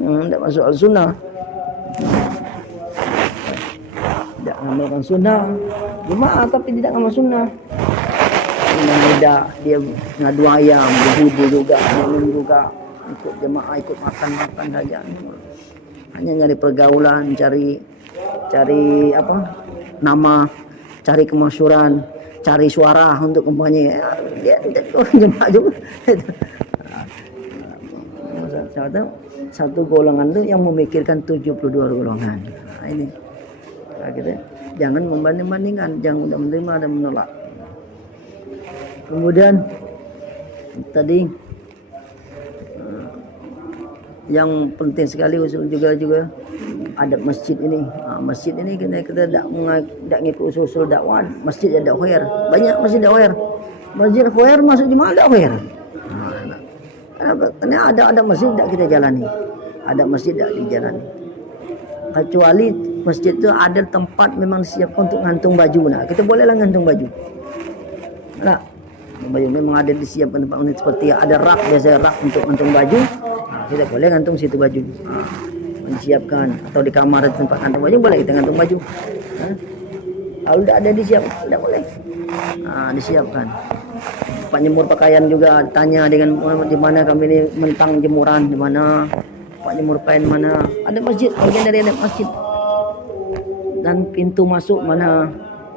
Tidak masuk al-sunnah. Tidak mengamalkan sunnah. Jemaah tapi tidak mengamalkan sunnah. Dia ngadu ayam, berbudu juga, minum juga, ikut jemaah, ikut makan saja. Hanya nyari pergaulan, cari apa? Nama, cari kemasyhuran, cari suara untuk kampanye. Dia orang jemaah juga. Satu golongan itu yang memikirkan 72 golongan. Nah, ini. Nah, kita jangan membanding-bandingkan, jangan mudah menerima dan menolak. Kemudian tadi yang penting sekali usul juga adab masjid ini. Masjid ini kita tidak ngikut usul dakwah. Masjid ada khair. Banyak masjid ada khair. Masjid khair masuk jemaah ada khair. Karena ada masjid tidak kita jalani. Ada masjid tidak dijalani. Kecuali masjid itu ada tempat memang siap untuk ngantung baju. Nah, kita bolehlah ngantung baju. Nah, baju memang ada disiapkan tempat unik seperti ada rak, biasa rak untuk ngantung baju. Nah, kita boleh ngantung situ baju. Disiapkan atau di kamar ada tempat ngantung baju boleh kita ngantung baju. Kalau tidak ada disiapkan tidak boleh. Disiapkan. Tempat jemur pakaian juga tanya dengan di mana kami ini mentang jemuran di mana. Tempat jemur pakaian mana? Ada masjid, bagian dari ada masjid. Dan pintu masuk mana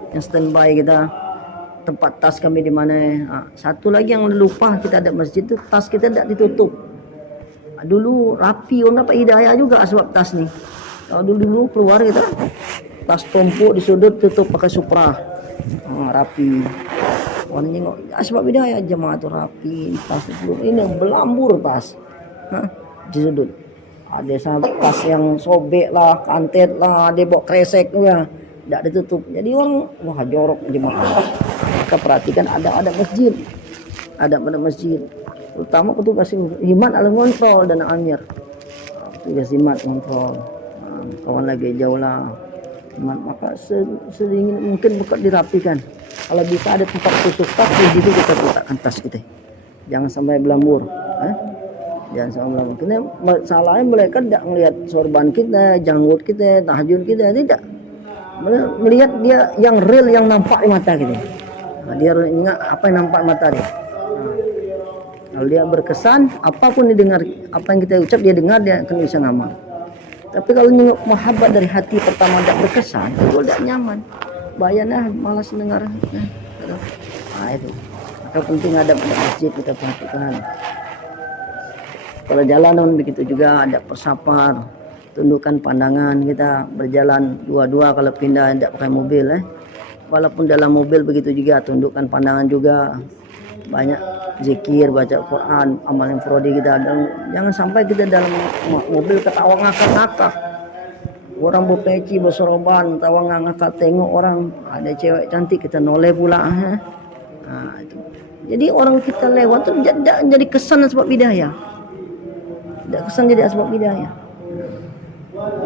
yang standby kita. Tempat tas kami di mana. Satu lagi yang lupa kita ada masjid itu tas kita tidak ditutup. Dulu rapi orang dapat hidayah juga sebab tas ni. Kalau dulu keluar kita tas tumpuk di sudut tutup pakai supra. Rapi. Orang tengok sebab hidayah jemaah tu rapi, tas itu ini belambur tas. Di sudut. Ada sahabat tas yang sobek lah, kantet lah, ada bawa kresek juga. Tak ditutup. Jadi orang wah jorok jemaah. kita perhatikan ada masjid, ada masjid. Terutama petugas himat ala kontrol dan amir. Petugas himat kontrol. Kawan lagi jauh lah. Maka sedingin mungkin bukan dirapikan. Kalau bisa ada tempat khusus tas, di situ kita letakkan tas kita. Jangan sampai belambur. Jangan sampai belambur. Kita salahnya mereka tidak melihat sorban kita, janggut kita, tahajud kita, tidak. Melihat dia yang real, yang nampak di mata kita. Nah, dia ingat apa yang nampak di mata dia. Kalau dia berkesan, apapun didengar, apa yang kita ucap dia dengar, dia akan bisa ngamal. Tapi kalau nengok mahabbat dari hati pertama tidak berkesan, itu tidak nyaman. Bayarnya malas dengar. Nah itu. Maka penting ada pada masjid kita perhatikan. Kalau jalan begitu juga ada persapar, tundukkan pandangan kita berjalan dua-dua kalau pindah tidak pakai mobil. Walaupun dalam mobil begitu juga tundukkan pandangan juga. Banyak zikir, baca Quran, amal infrodi kita, dan jangan sampai kita dalam mobil ketawa ngakak-ngakak. Orang berpeci, berseroban, tawa ngakak, tengok orang ada cewek cantik kita noleh pula. Nah, itu. Jadi orang kita lewat tuh jadi kesan sebab hidayah. Tidak kesan jadi asbab hidayah.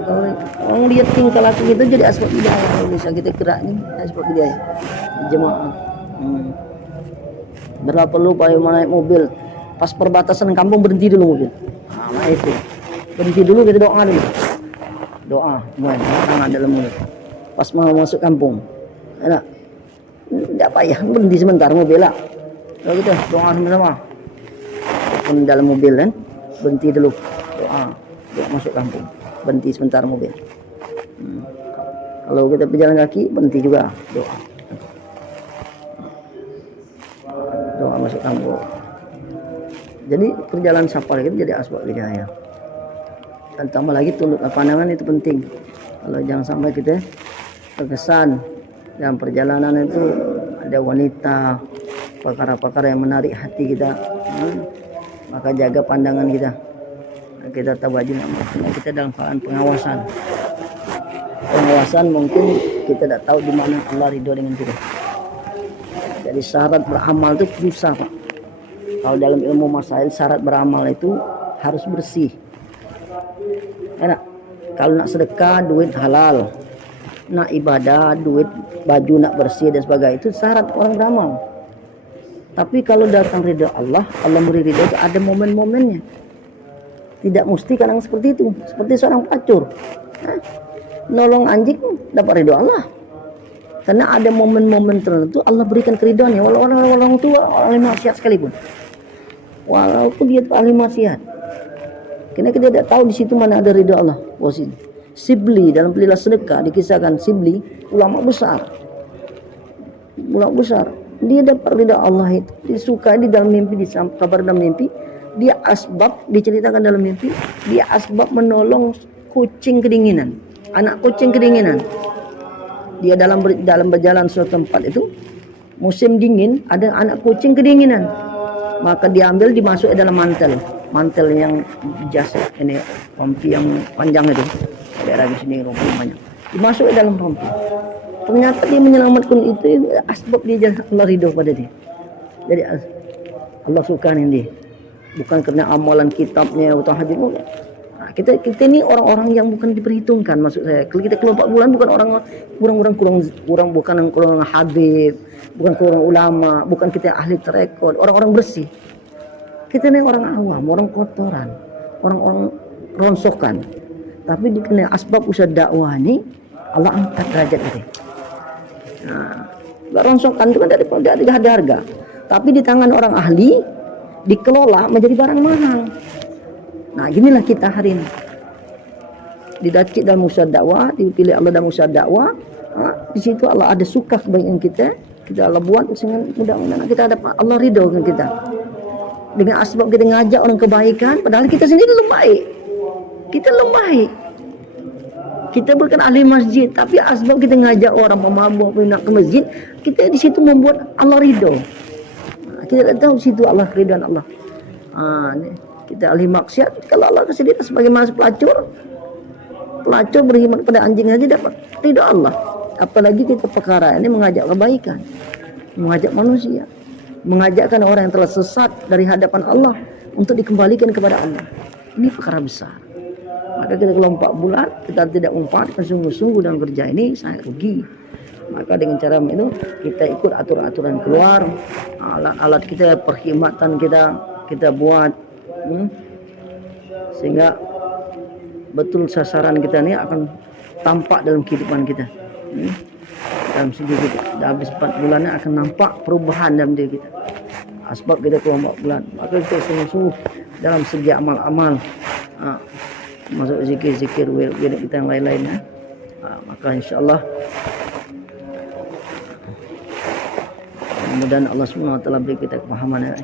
Kalau orang lihat tingkah laku itu jadi asbab hidayah. Kalau bisa kita gerak ni asbab hidayah. Jemaah. Berapa perlu pada naik mobil, pas perbatasan kampung berhenti dulu mobil. Nah itu, berhenti dulu kita doa dulu. Doa, jangan dalam mulut. Pas mau masuk kampung, enak. Tidak payah, berhenti sebentar mobil lah. Kalau gitu doa sama-sama. Pun dalam mobil kan, berhenti dulu. Doa masuk kampung, berhenti sebentar mobil. Kalau kita berjalan kaki, berhenti juga doa. Doa masuk kampung. Jadi perjalanan safar itu jadi asbab hidayah. Dan tambah lagi tundukkan pandangan itu penting. Kalau jangan sampai kita terkesan dalam perjalanan itu ada wanita, perkara-perkara yang menarik hati kita, maka jaga pandangan kita. Kita tawadun, kita dalam keadaan pengawasan. Pengawasan mungkin kita tidak tahu di mana Allah ridho dengan kita. Jadi syarat beramal itu susah, Pak. Kalau dalam ilmu masail syarat beramal itu harus bersih. Enak. Kalau nak sedekah duit halal, nak ibadah duit baju nak bersih dan sebagainya, itu syarat orang beramal. Tapi kalau datang ridha Allah beri ridha itu ada momen-momennya. Tidak mesti kadang seperti itu. Seperti seorang pelacur, nolong anjing dapat ridha Allah. Karena ada momen-momen tertentu Allah berikan keridhaannya, walau orang tua ahli maksiat sekalipun. Walaupun dia ahli maksiat. Karena kita tidak tahu di situ mana ada ridha Allah. Sibli dalam pelilah sedekah dikisahkan Sibli ulama besar. Dia dapat ridha Allah itu. Disukai di dalam mimpi, di kabar dalam mimpi. Dia asbab diceritakan dalam mimpi. Dia asbab menolong kucing kedinginan. Anak kucing kedinginan. Dia dalam berjalan suatu tempat itu musim dingin, ada anak kucing kedinginan, maka diambil dimasuk dalam mantel yang jasa ini rompi yang panjang itu daerah di sini rompi banyak dimasuk dalam rompi. Ternyata dia menyelamatkan itu asbab dia Allah ridho pada dia. Jadi Allah suka dia, bukan karena amalan kitabnya atau hadis. Kita ini orang-orang yang bukan diperhitungkan, maksud saya. Kalau kita kelompok bulan bukan kurang bukan kurang habib, bukan kurang ulama, bukan kita ahli terekod, orang-orang bersih. Kita ini orang awam, orang kotoran, orang-orang ronsokan. Tapi dikena asbab usaha dakwah ini Allah angkat derajat kita. Nah, ronsokan itu kan dari harga. Tapi di tangan orang ahli dikelola menjadi barang mahal. Nah, ginilah kita hari ini. Didacik dalam usaha dakwah, dipilih Allah dalam usaha dakwah. Di situ Allah ada suka kebaikan kita Allah buat sehingga mudah-mudahan kita dapat Allah ridho dengan kita. Dengan asbab kita ngajak orang kebaikan, padahal kita sendiri lemah. Kita lemah. Kita bukan ahli masjid, tapi asbab kita ngajak orang pemabuk nak ke masjid, kita di situ membuat Allah ridho. Kita tak tahu di situ Allah ridho Allah. Kita ahli maksiat, kalau Allah kasih dia sebagai mas pelacur beriman pada anjing saja dapat ridha Allah. Apalagi kita perkara ini mengajak kebaikan. mengajak manusia, mengajakkan orang yang telah sesat dari hadapan Allah untuk dikembalikan kepada Allah. Ini perkara besar. Maka kita kalau 4 bulan kita tidak memperhatikan sungguh-sungguh dalam kerja ini, sangat rugi. Maka dengan cara itu kita ikut aturan-aturan keluar, alat-alat kita, perkhidmatan kita buat, sehingga betul sasaran kita ini akan tampak dalam kehidupan kita. Dalam segi kita habis 4 bulannya akan nampak perubahan dalam diri kita. Sebab kita keluar 4 bulan, maka kita sungguh-sungguh dalam segi amal-amal, masuk zikir-zikir kita yang lain-lain, maka insyaallah mudah-mudahan Allah SWT beri kita kepahaman,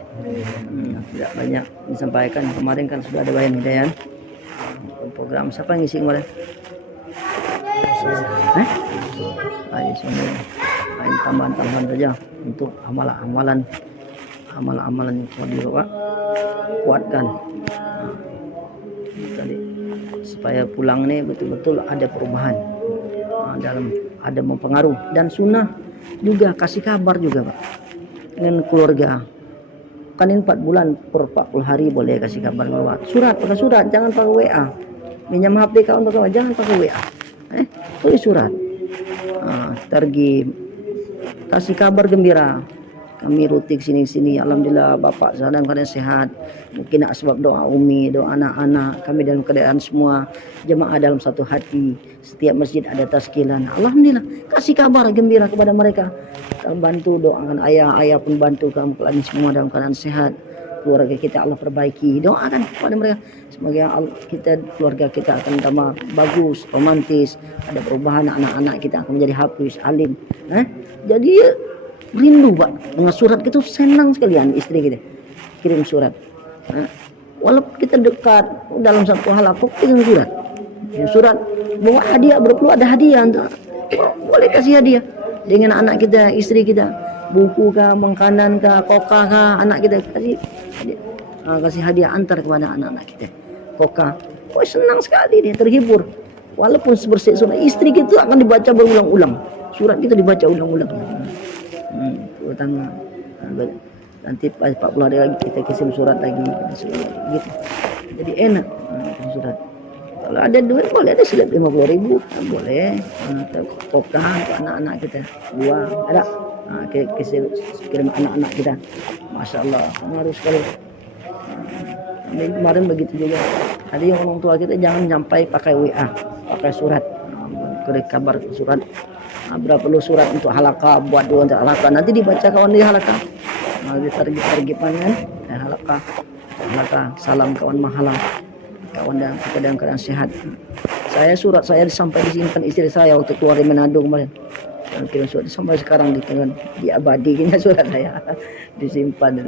tidak banyak disampaikan. Kemarin kan sudah ada bayan hidayah program. Siapa yang ngisi kemarin? Lain tambahan-tambahan saja untuk amalan-amalan yang perlu Bapak kuatkan tadi, supaya pulang ini betul-betul ada perubahan, dalam ada mempengaruhi. Dan sunnah juga kasih kabar juga Pak dengan keluarga. Kan ini 4 bulan per 40 hari boleh kasih kabar lewat surat, pakai surat, jangan pakai WA. Minjam HP kawan pakai, jangan pakai WA. Tulis surat. Targhib, kasih kabar gembira. Kami rutin sini-sini, alhamdulillah bapak dalam keadaan sehat. Mungkin sebab doa umi, doa anak-anak, kami dalam keadaan semua jemaah dalam satu hati. Setiap masjid ada tazkiran. Alhamdulillah, kasih kabar gembira kepada mereka. Kami bantu, doakan ayah pun bantu kami semua dalam keadaan sehat. Keluarga kita Allah perbaiki, doakan kepada mereka semoga kita, keluarga kita akan tambah bagus, romantis, ada perubahan, anak-anak kita akan menjadi hafiz, alim. Jadi rindu Pak dengan surat, kita senang sekalian istri kita kirim surat. Walaupun kita dekat dalam satu hal apa, kirim surat bawa hadiah, perlu ada hadiah, boleh kasih hadiah dengan anak kita, istri kita, buku kah, makanan kah, kokah kah, anak kita kasih hadiah antar kepada anak-anak kita, kokah. Senang sekali dia, terhibur. Walaupun sebersih surat, istri kita akan dibaca berulang-ulang, surat kita dibaca ulang-ulang. Nanti 40 hari lagi kita kirim surat lagi gitu. Jadi enak surat. Kalau ada duit boleh, ada slip 50.000 boleh, kokah anak-anak kita 2 ada. Kirim anak-anak kita, masya Allah harus sekali. Kemarin begitu juga. Tadi yang orang tua kita jangan sampai pakai WA, pakai surat, kirim kabar surat. Berapa perlu surat untuk halakah, buat dua untuk halakah, nanti dibaca kawan di halakah, targipannya halakah, salam kawan mahalang, kawan dan kita dalam keadaan sehat. Surat saya sampai disimpan istri saya waktu keluar dari Manado kemarin. Kirim surat sampai sekarang diabadikannya surat saya disimpan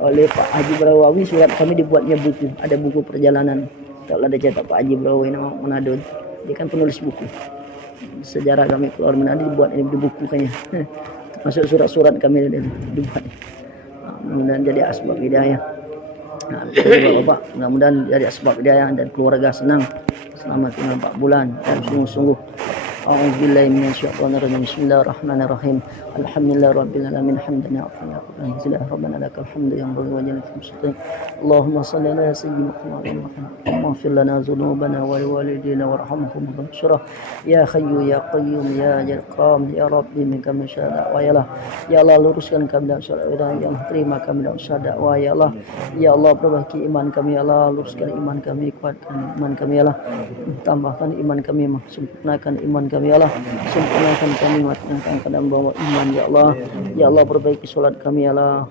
oleh Pak Haji Brawawi. Surat kami dibuatnya buku, ada buku perjalanan. Kalau ada cetak Pak Haji Brawawi nama Manado, dia kan penulis buku sejarah kami keluar Manado, dibuat ini di buku kayaknya. Masuk surat-surat kami dibuat. Mudah-mudahan jadi asbab hidayah. Bapak, mudah-mudahan jadi asbab hidayah dan keluarga senang selama 4 bulan dan sungguh-sungguh. A'udzubillahi minasyaitonirrajim. Bismillahirrahmanirrahim. Alhamdulillahirabbil alamin hamdan ya'funa wa rabbana lakal hamdu yang berwajib mustaqim. Allahumma shalli ala sayyidina Muhammad wa ighfir lana dzunubana wa liwalidina warhamhum waghfirah ya hayyu ya qayyum ya jalqam ya rabbi minka masyada wa ya Allah luruskan kami dalam syariat yang terima kami dalam syariat wa ya Allah perbaiki iman kami ya Allah, luruskan iman kami, kuatkan iman kami ya Allah, tambahkan iman kami, sempurnakan iman kami ya Allah, sempurnakan kami, matangkan kadang bawa iman ya Allah, perbaiki solat kami ya Allah,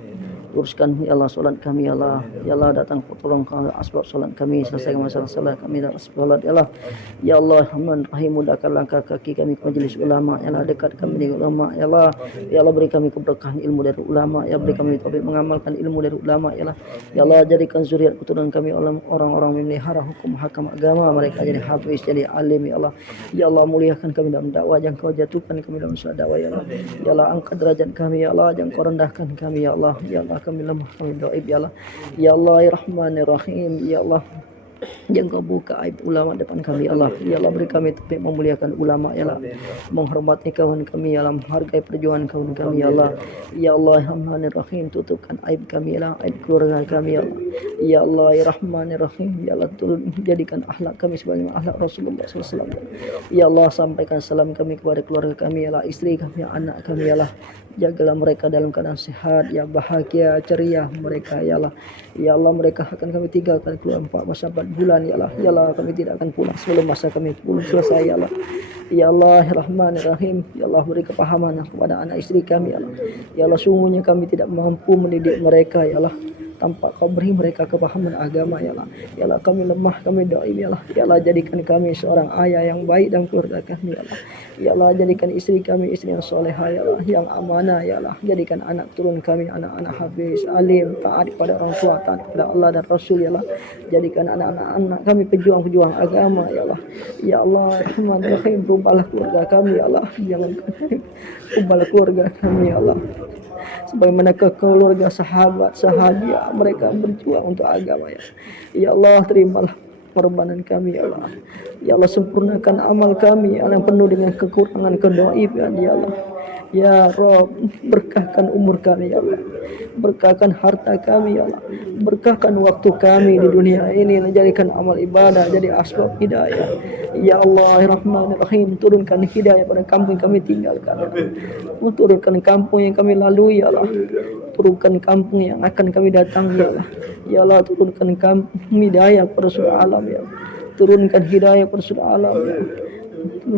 luruskan ya Allah solat kami ya Allah, datang tolong asbab solat kami, selesaikan masalah solat kami dan solat ya Allah, Rahman Rahim, mudahkan langkah kaki kami ke majelis ulama ya Allah, dekat kami dengan ulama ya Allah, beri kami keberkahan ilmu dari ulama ya, beri kami taufik mengamalkan ilmu dari ulama ya Allah, jadikan zuriat keturunan kami orang-orang memelihara hukum hakam agama, mereka jadi hafiz, jadi alim ya Allah, muliakan kami dalam dakwah, jangan kau jatuhkan kami dalam dakwah ya Allah, angkat derajat kami ya Allah, jangan kau rendahkan kami ya Allah, kami lemah, kami dhaif ya Allah, ya Rahman ya Rahim ya Allah, Yang kau buka aib ulama depan kami, ya Allah. Ya Allah, beri kami taufik memuliakan ulama, ya Allah. Menghormati kawan kami, ya Allah. Menghargai perjuangan kawan kami, ya Allah. Ya Allah, ya Rahmanir Rahim, tutupkan aib kami, ya Allah. Aib keluarga kami, ya Allah. Ya Allah, ya Rahmanir Rahim, ya Allah, turun jadikan akhlak kami sebagai akhlak Rasulullah SAW. Ya Allah, sampaikan salam kami kepada keluarga kami, ya Allah. Istri kami, anak kami, ya Allah. Jagalah mereka dalam keadaan sehat, ya bahagia, ceria mereka, ya Allah. Ya Allah, mereka akan kami tinggalkan keluar 4 bulan, ya Allah. Ya Allah, kami tidak akan pulang sebelum masa kami pulang selesai, ya Allah. Ya Allah, ya Rahman, ya Rahim, ya Allah, beri kepahaman kepada anak istri kami, ya Allah. Ya Allah, sungguhnya kami tidak mampu mendidik mereka, ya Allah. Tanpa kau beri mereka kepahaman agama, ya Allah. Ya Allah, kami lemah, kami dhaif, ya Allah. Ya Allah, jadikan kami seorang ayah yang baik dalam keluarga kami, ya Allah. Ya Allah, jadikan istri kami istri yang solehah, ya Allah, yang amanah, ya Allah. Jadikan anak turun kami anak-anak hafiz, alim, taat kepada orang tua, taat kepada Allah dan Rasul, ya Allah. Jadikan anak-anak kami pejuang-pejuang agama, ya Allah. Ya Allah, Rahman Rahim, rubahlah keluarga kami, ya Allah. Jangan rubahlah keluarga kami, ya Allah. Sebagaimana keluarga sahabat sahabiah mereka berjuang untuk agama, ya. Ya Allah, terimalah pengorbanan kami, ya Allah. Ya Allah, sempurnakan amal kami yang penuh dengan kekurangan, kedhaifan, ya Allah. Ya Rabb, berkahkan umur kami, ya Allah. Berkahkan harta kami, ya Allah. Berkahkan waktu kami di dunia ini, menjadikan amal ibadah jadi asbab hidayah. Ya Allah, ya Rahman, ya Rahim, turunkan hidayah pada kampung yang kami tinggalkan, ya Allah. Turunkan kampung yang kami lalui, ya Allah. Turunkan kampung yang akan kami datangi, ya Allah. Ya Allah, turunkan kampung hidayah kepada seluruh alam, ya Allah. Turunkan hidayah kepada seluruh alam, ya Allah.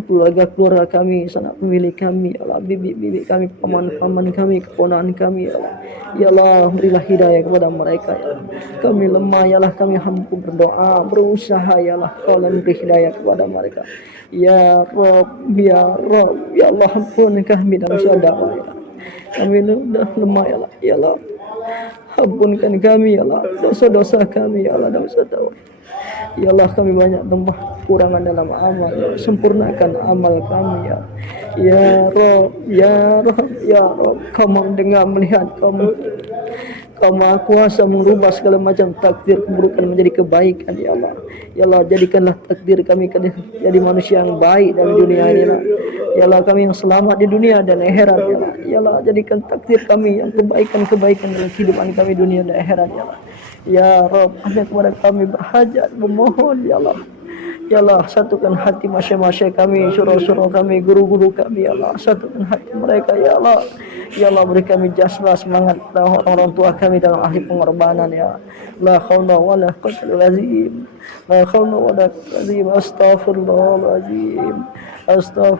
Keluarga kami, sanak pemilik kami, ya Allah, bibi kami, paman kami, keponakan kami, ya Allah. Ya Allah, berilah hidayah kepada mereka, ya Allah. Kami lemah, ya Allah, kami mampu berdoa, berusaha, ya Allah, kau beri hidayah kepada mereka. Ya Rabb, ya Rabb, ya Allah, ampuni kami dalam dakwah, ya Allah. Kami sudah lemah, ya Allah. Ya Allah, ampunkan kami, ya Allah, dosa-dosa kami, ya Allah, dalam dakwah. Ya Allah, kami banyak lemah, kurangan dalam amal, ya. Sempurnakan amal kami, ya. Ya Rabb, ya Rabb, ya Rabb, kau mendengar, melihat, kau Maha Kuasa merubah segala macam takdir keburukan menjadi kebaikan, ya Allah. Ya Allah, jadikanlah takdir kami jadi manusia yang baik dalam dunia ini, ya Allah. Ya Allah, kami yang selamat di dunia dan akhirat, ya Allah. Ya Allah, jadikan takdir kami yang kebaikan dalam kehidupan kami dunia dan akhirat, ya Allah. Ya Rabb, hanya kepada kami berhajat, memohon, ya Allah. Ya Allah, satukan hati masyarakat kami, surau-surau kami, guru-guru kami, ya Allah. Satukan hati mereka, ya Allah. Ya Allah, beri kami jazbah, semangat orang tua kami dalam ahli pengorbanan, ya. La haula wala quwwata illa billah. La haula wala quwwata illa billah. Astaghfirullahalazim. Astaghfirullah.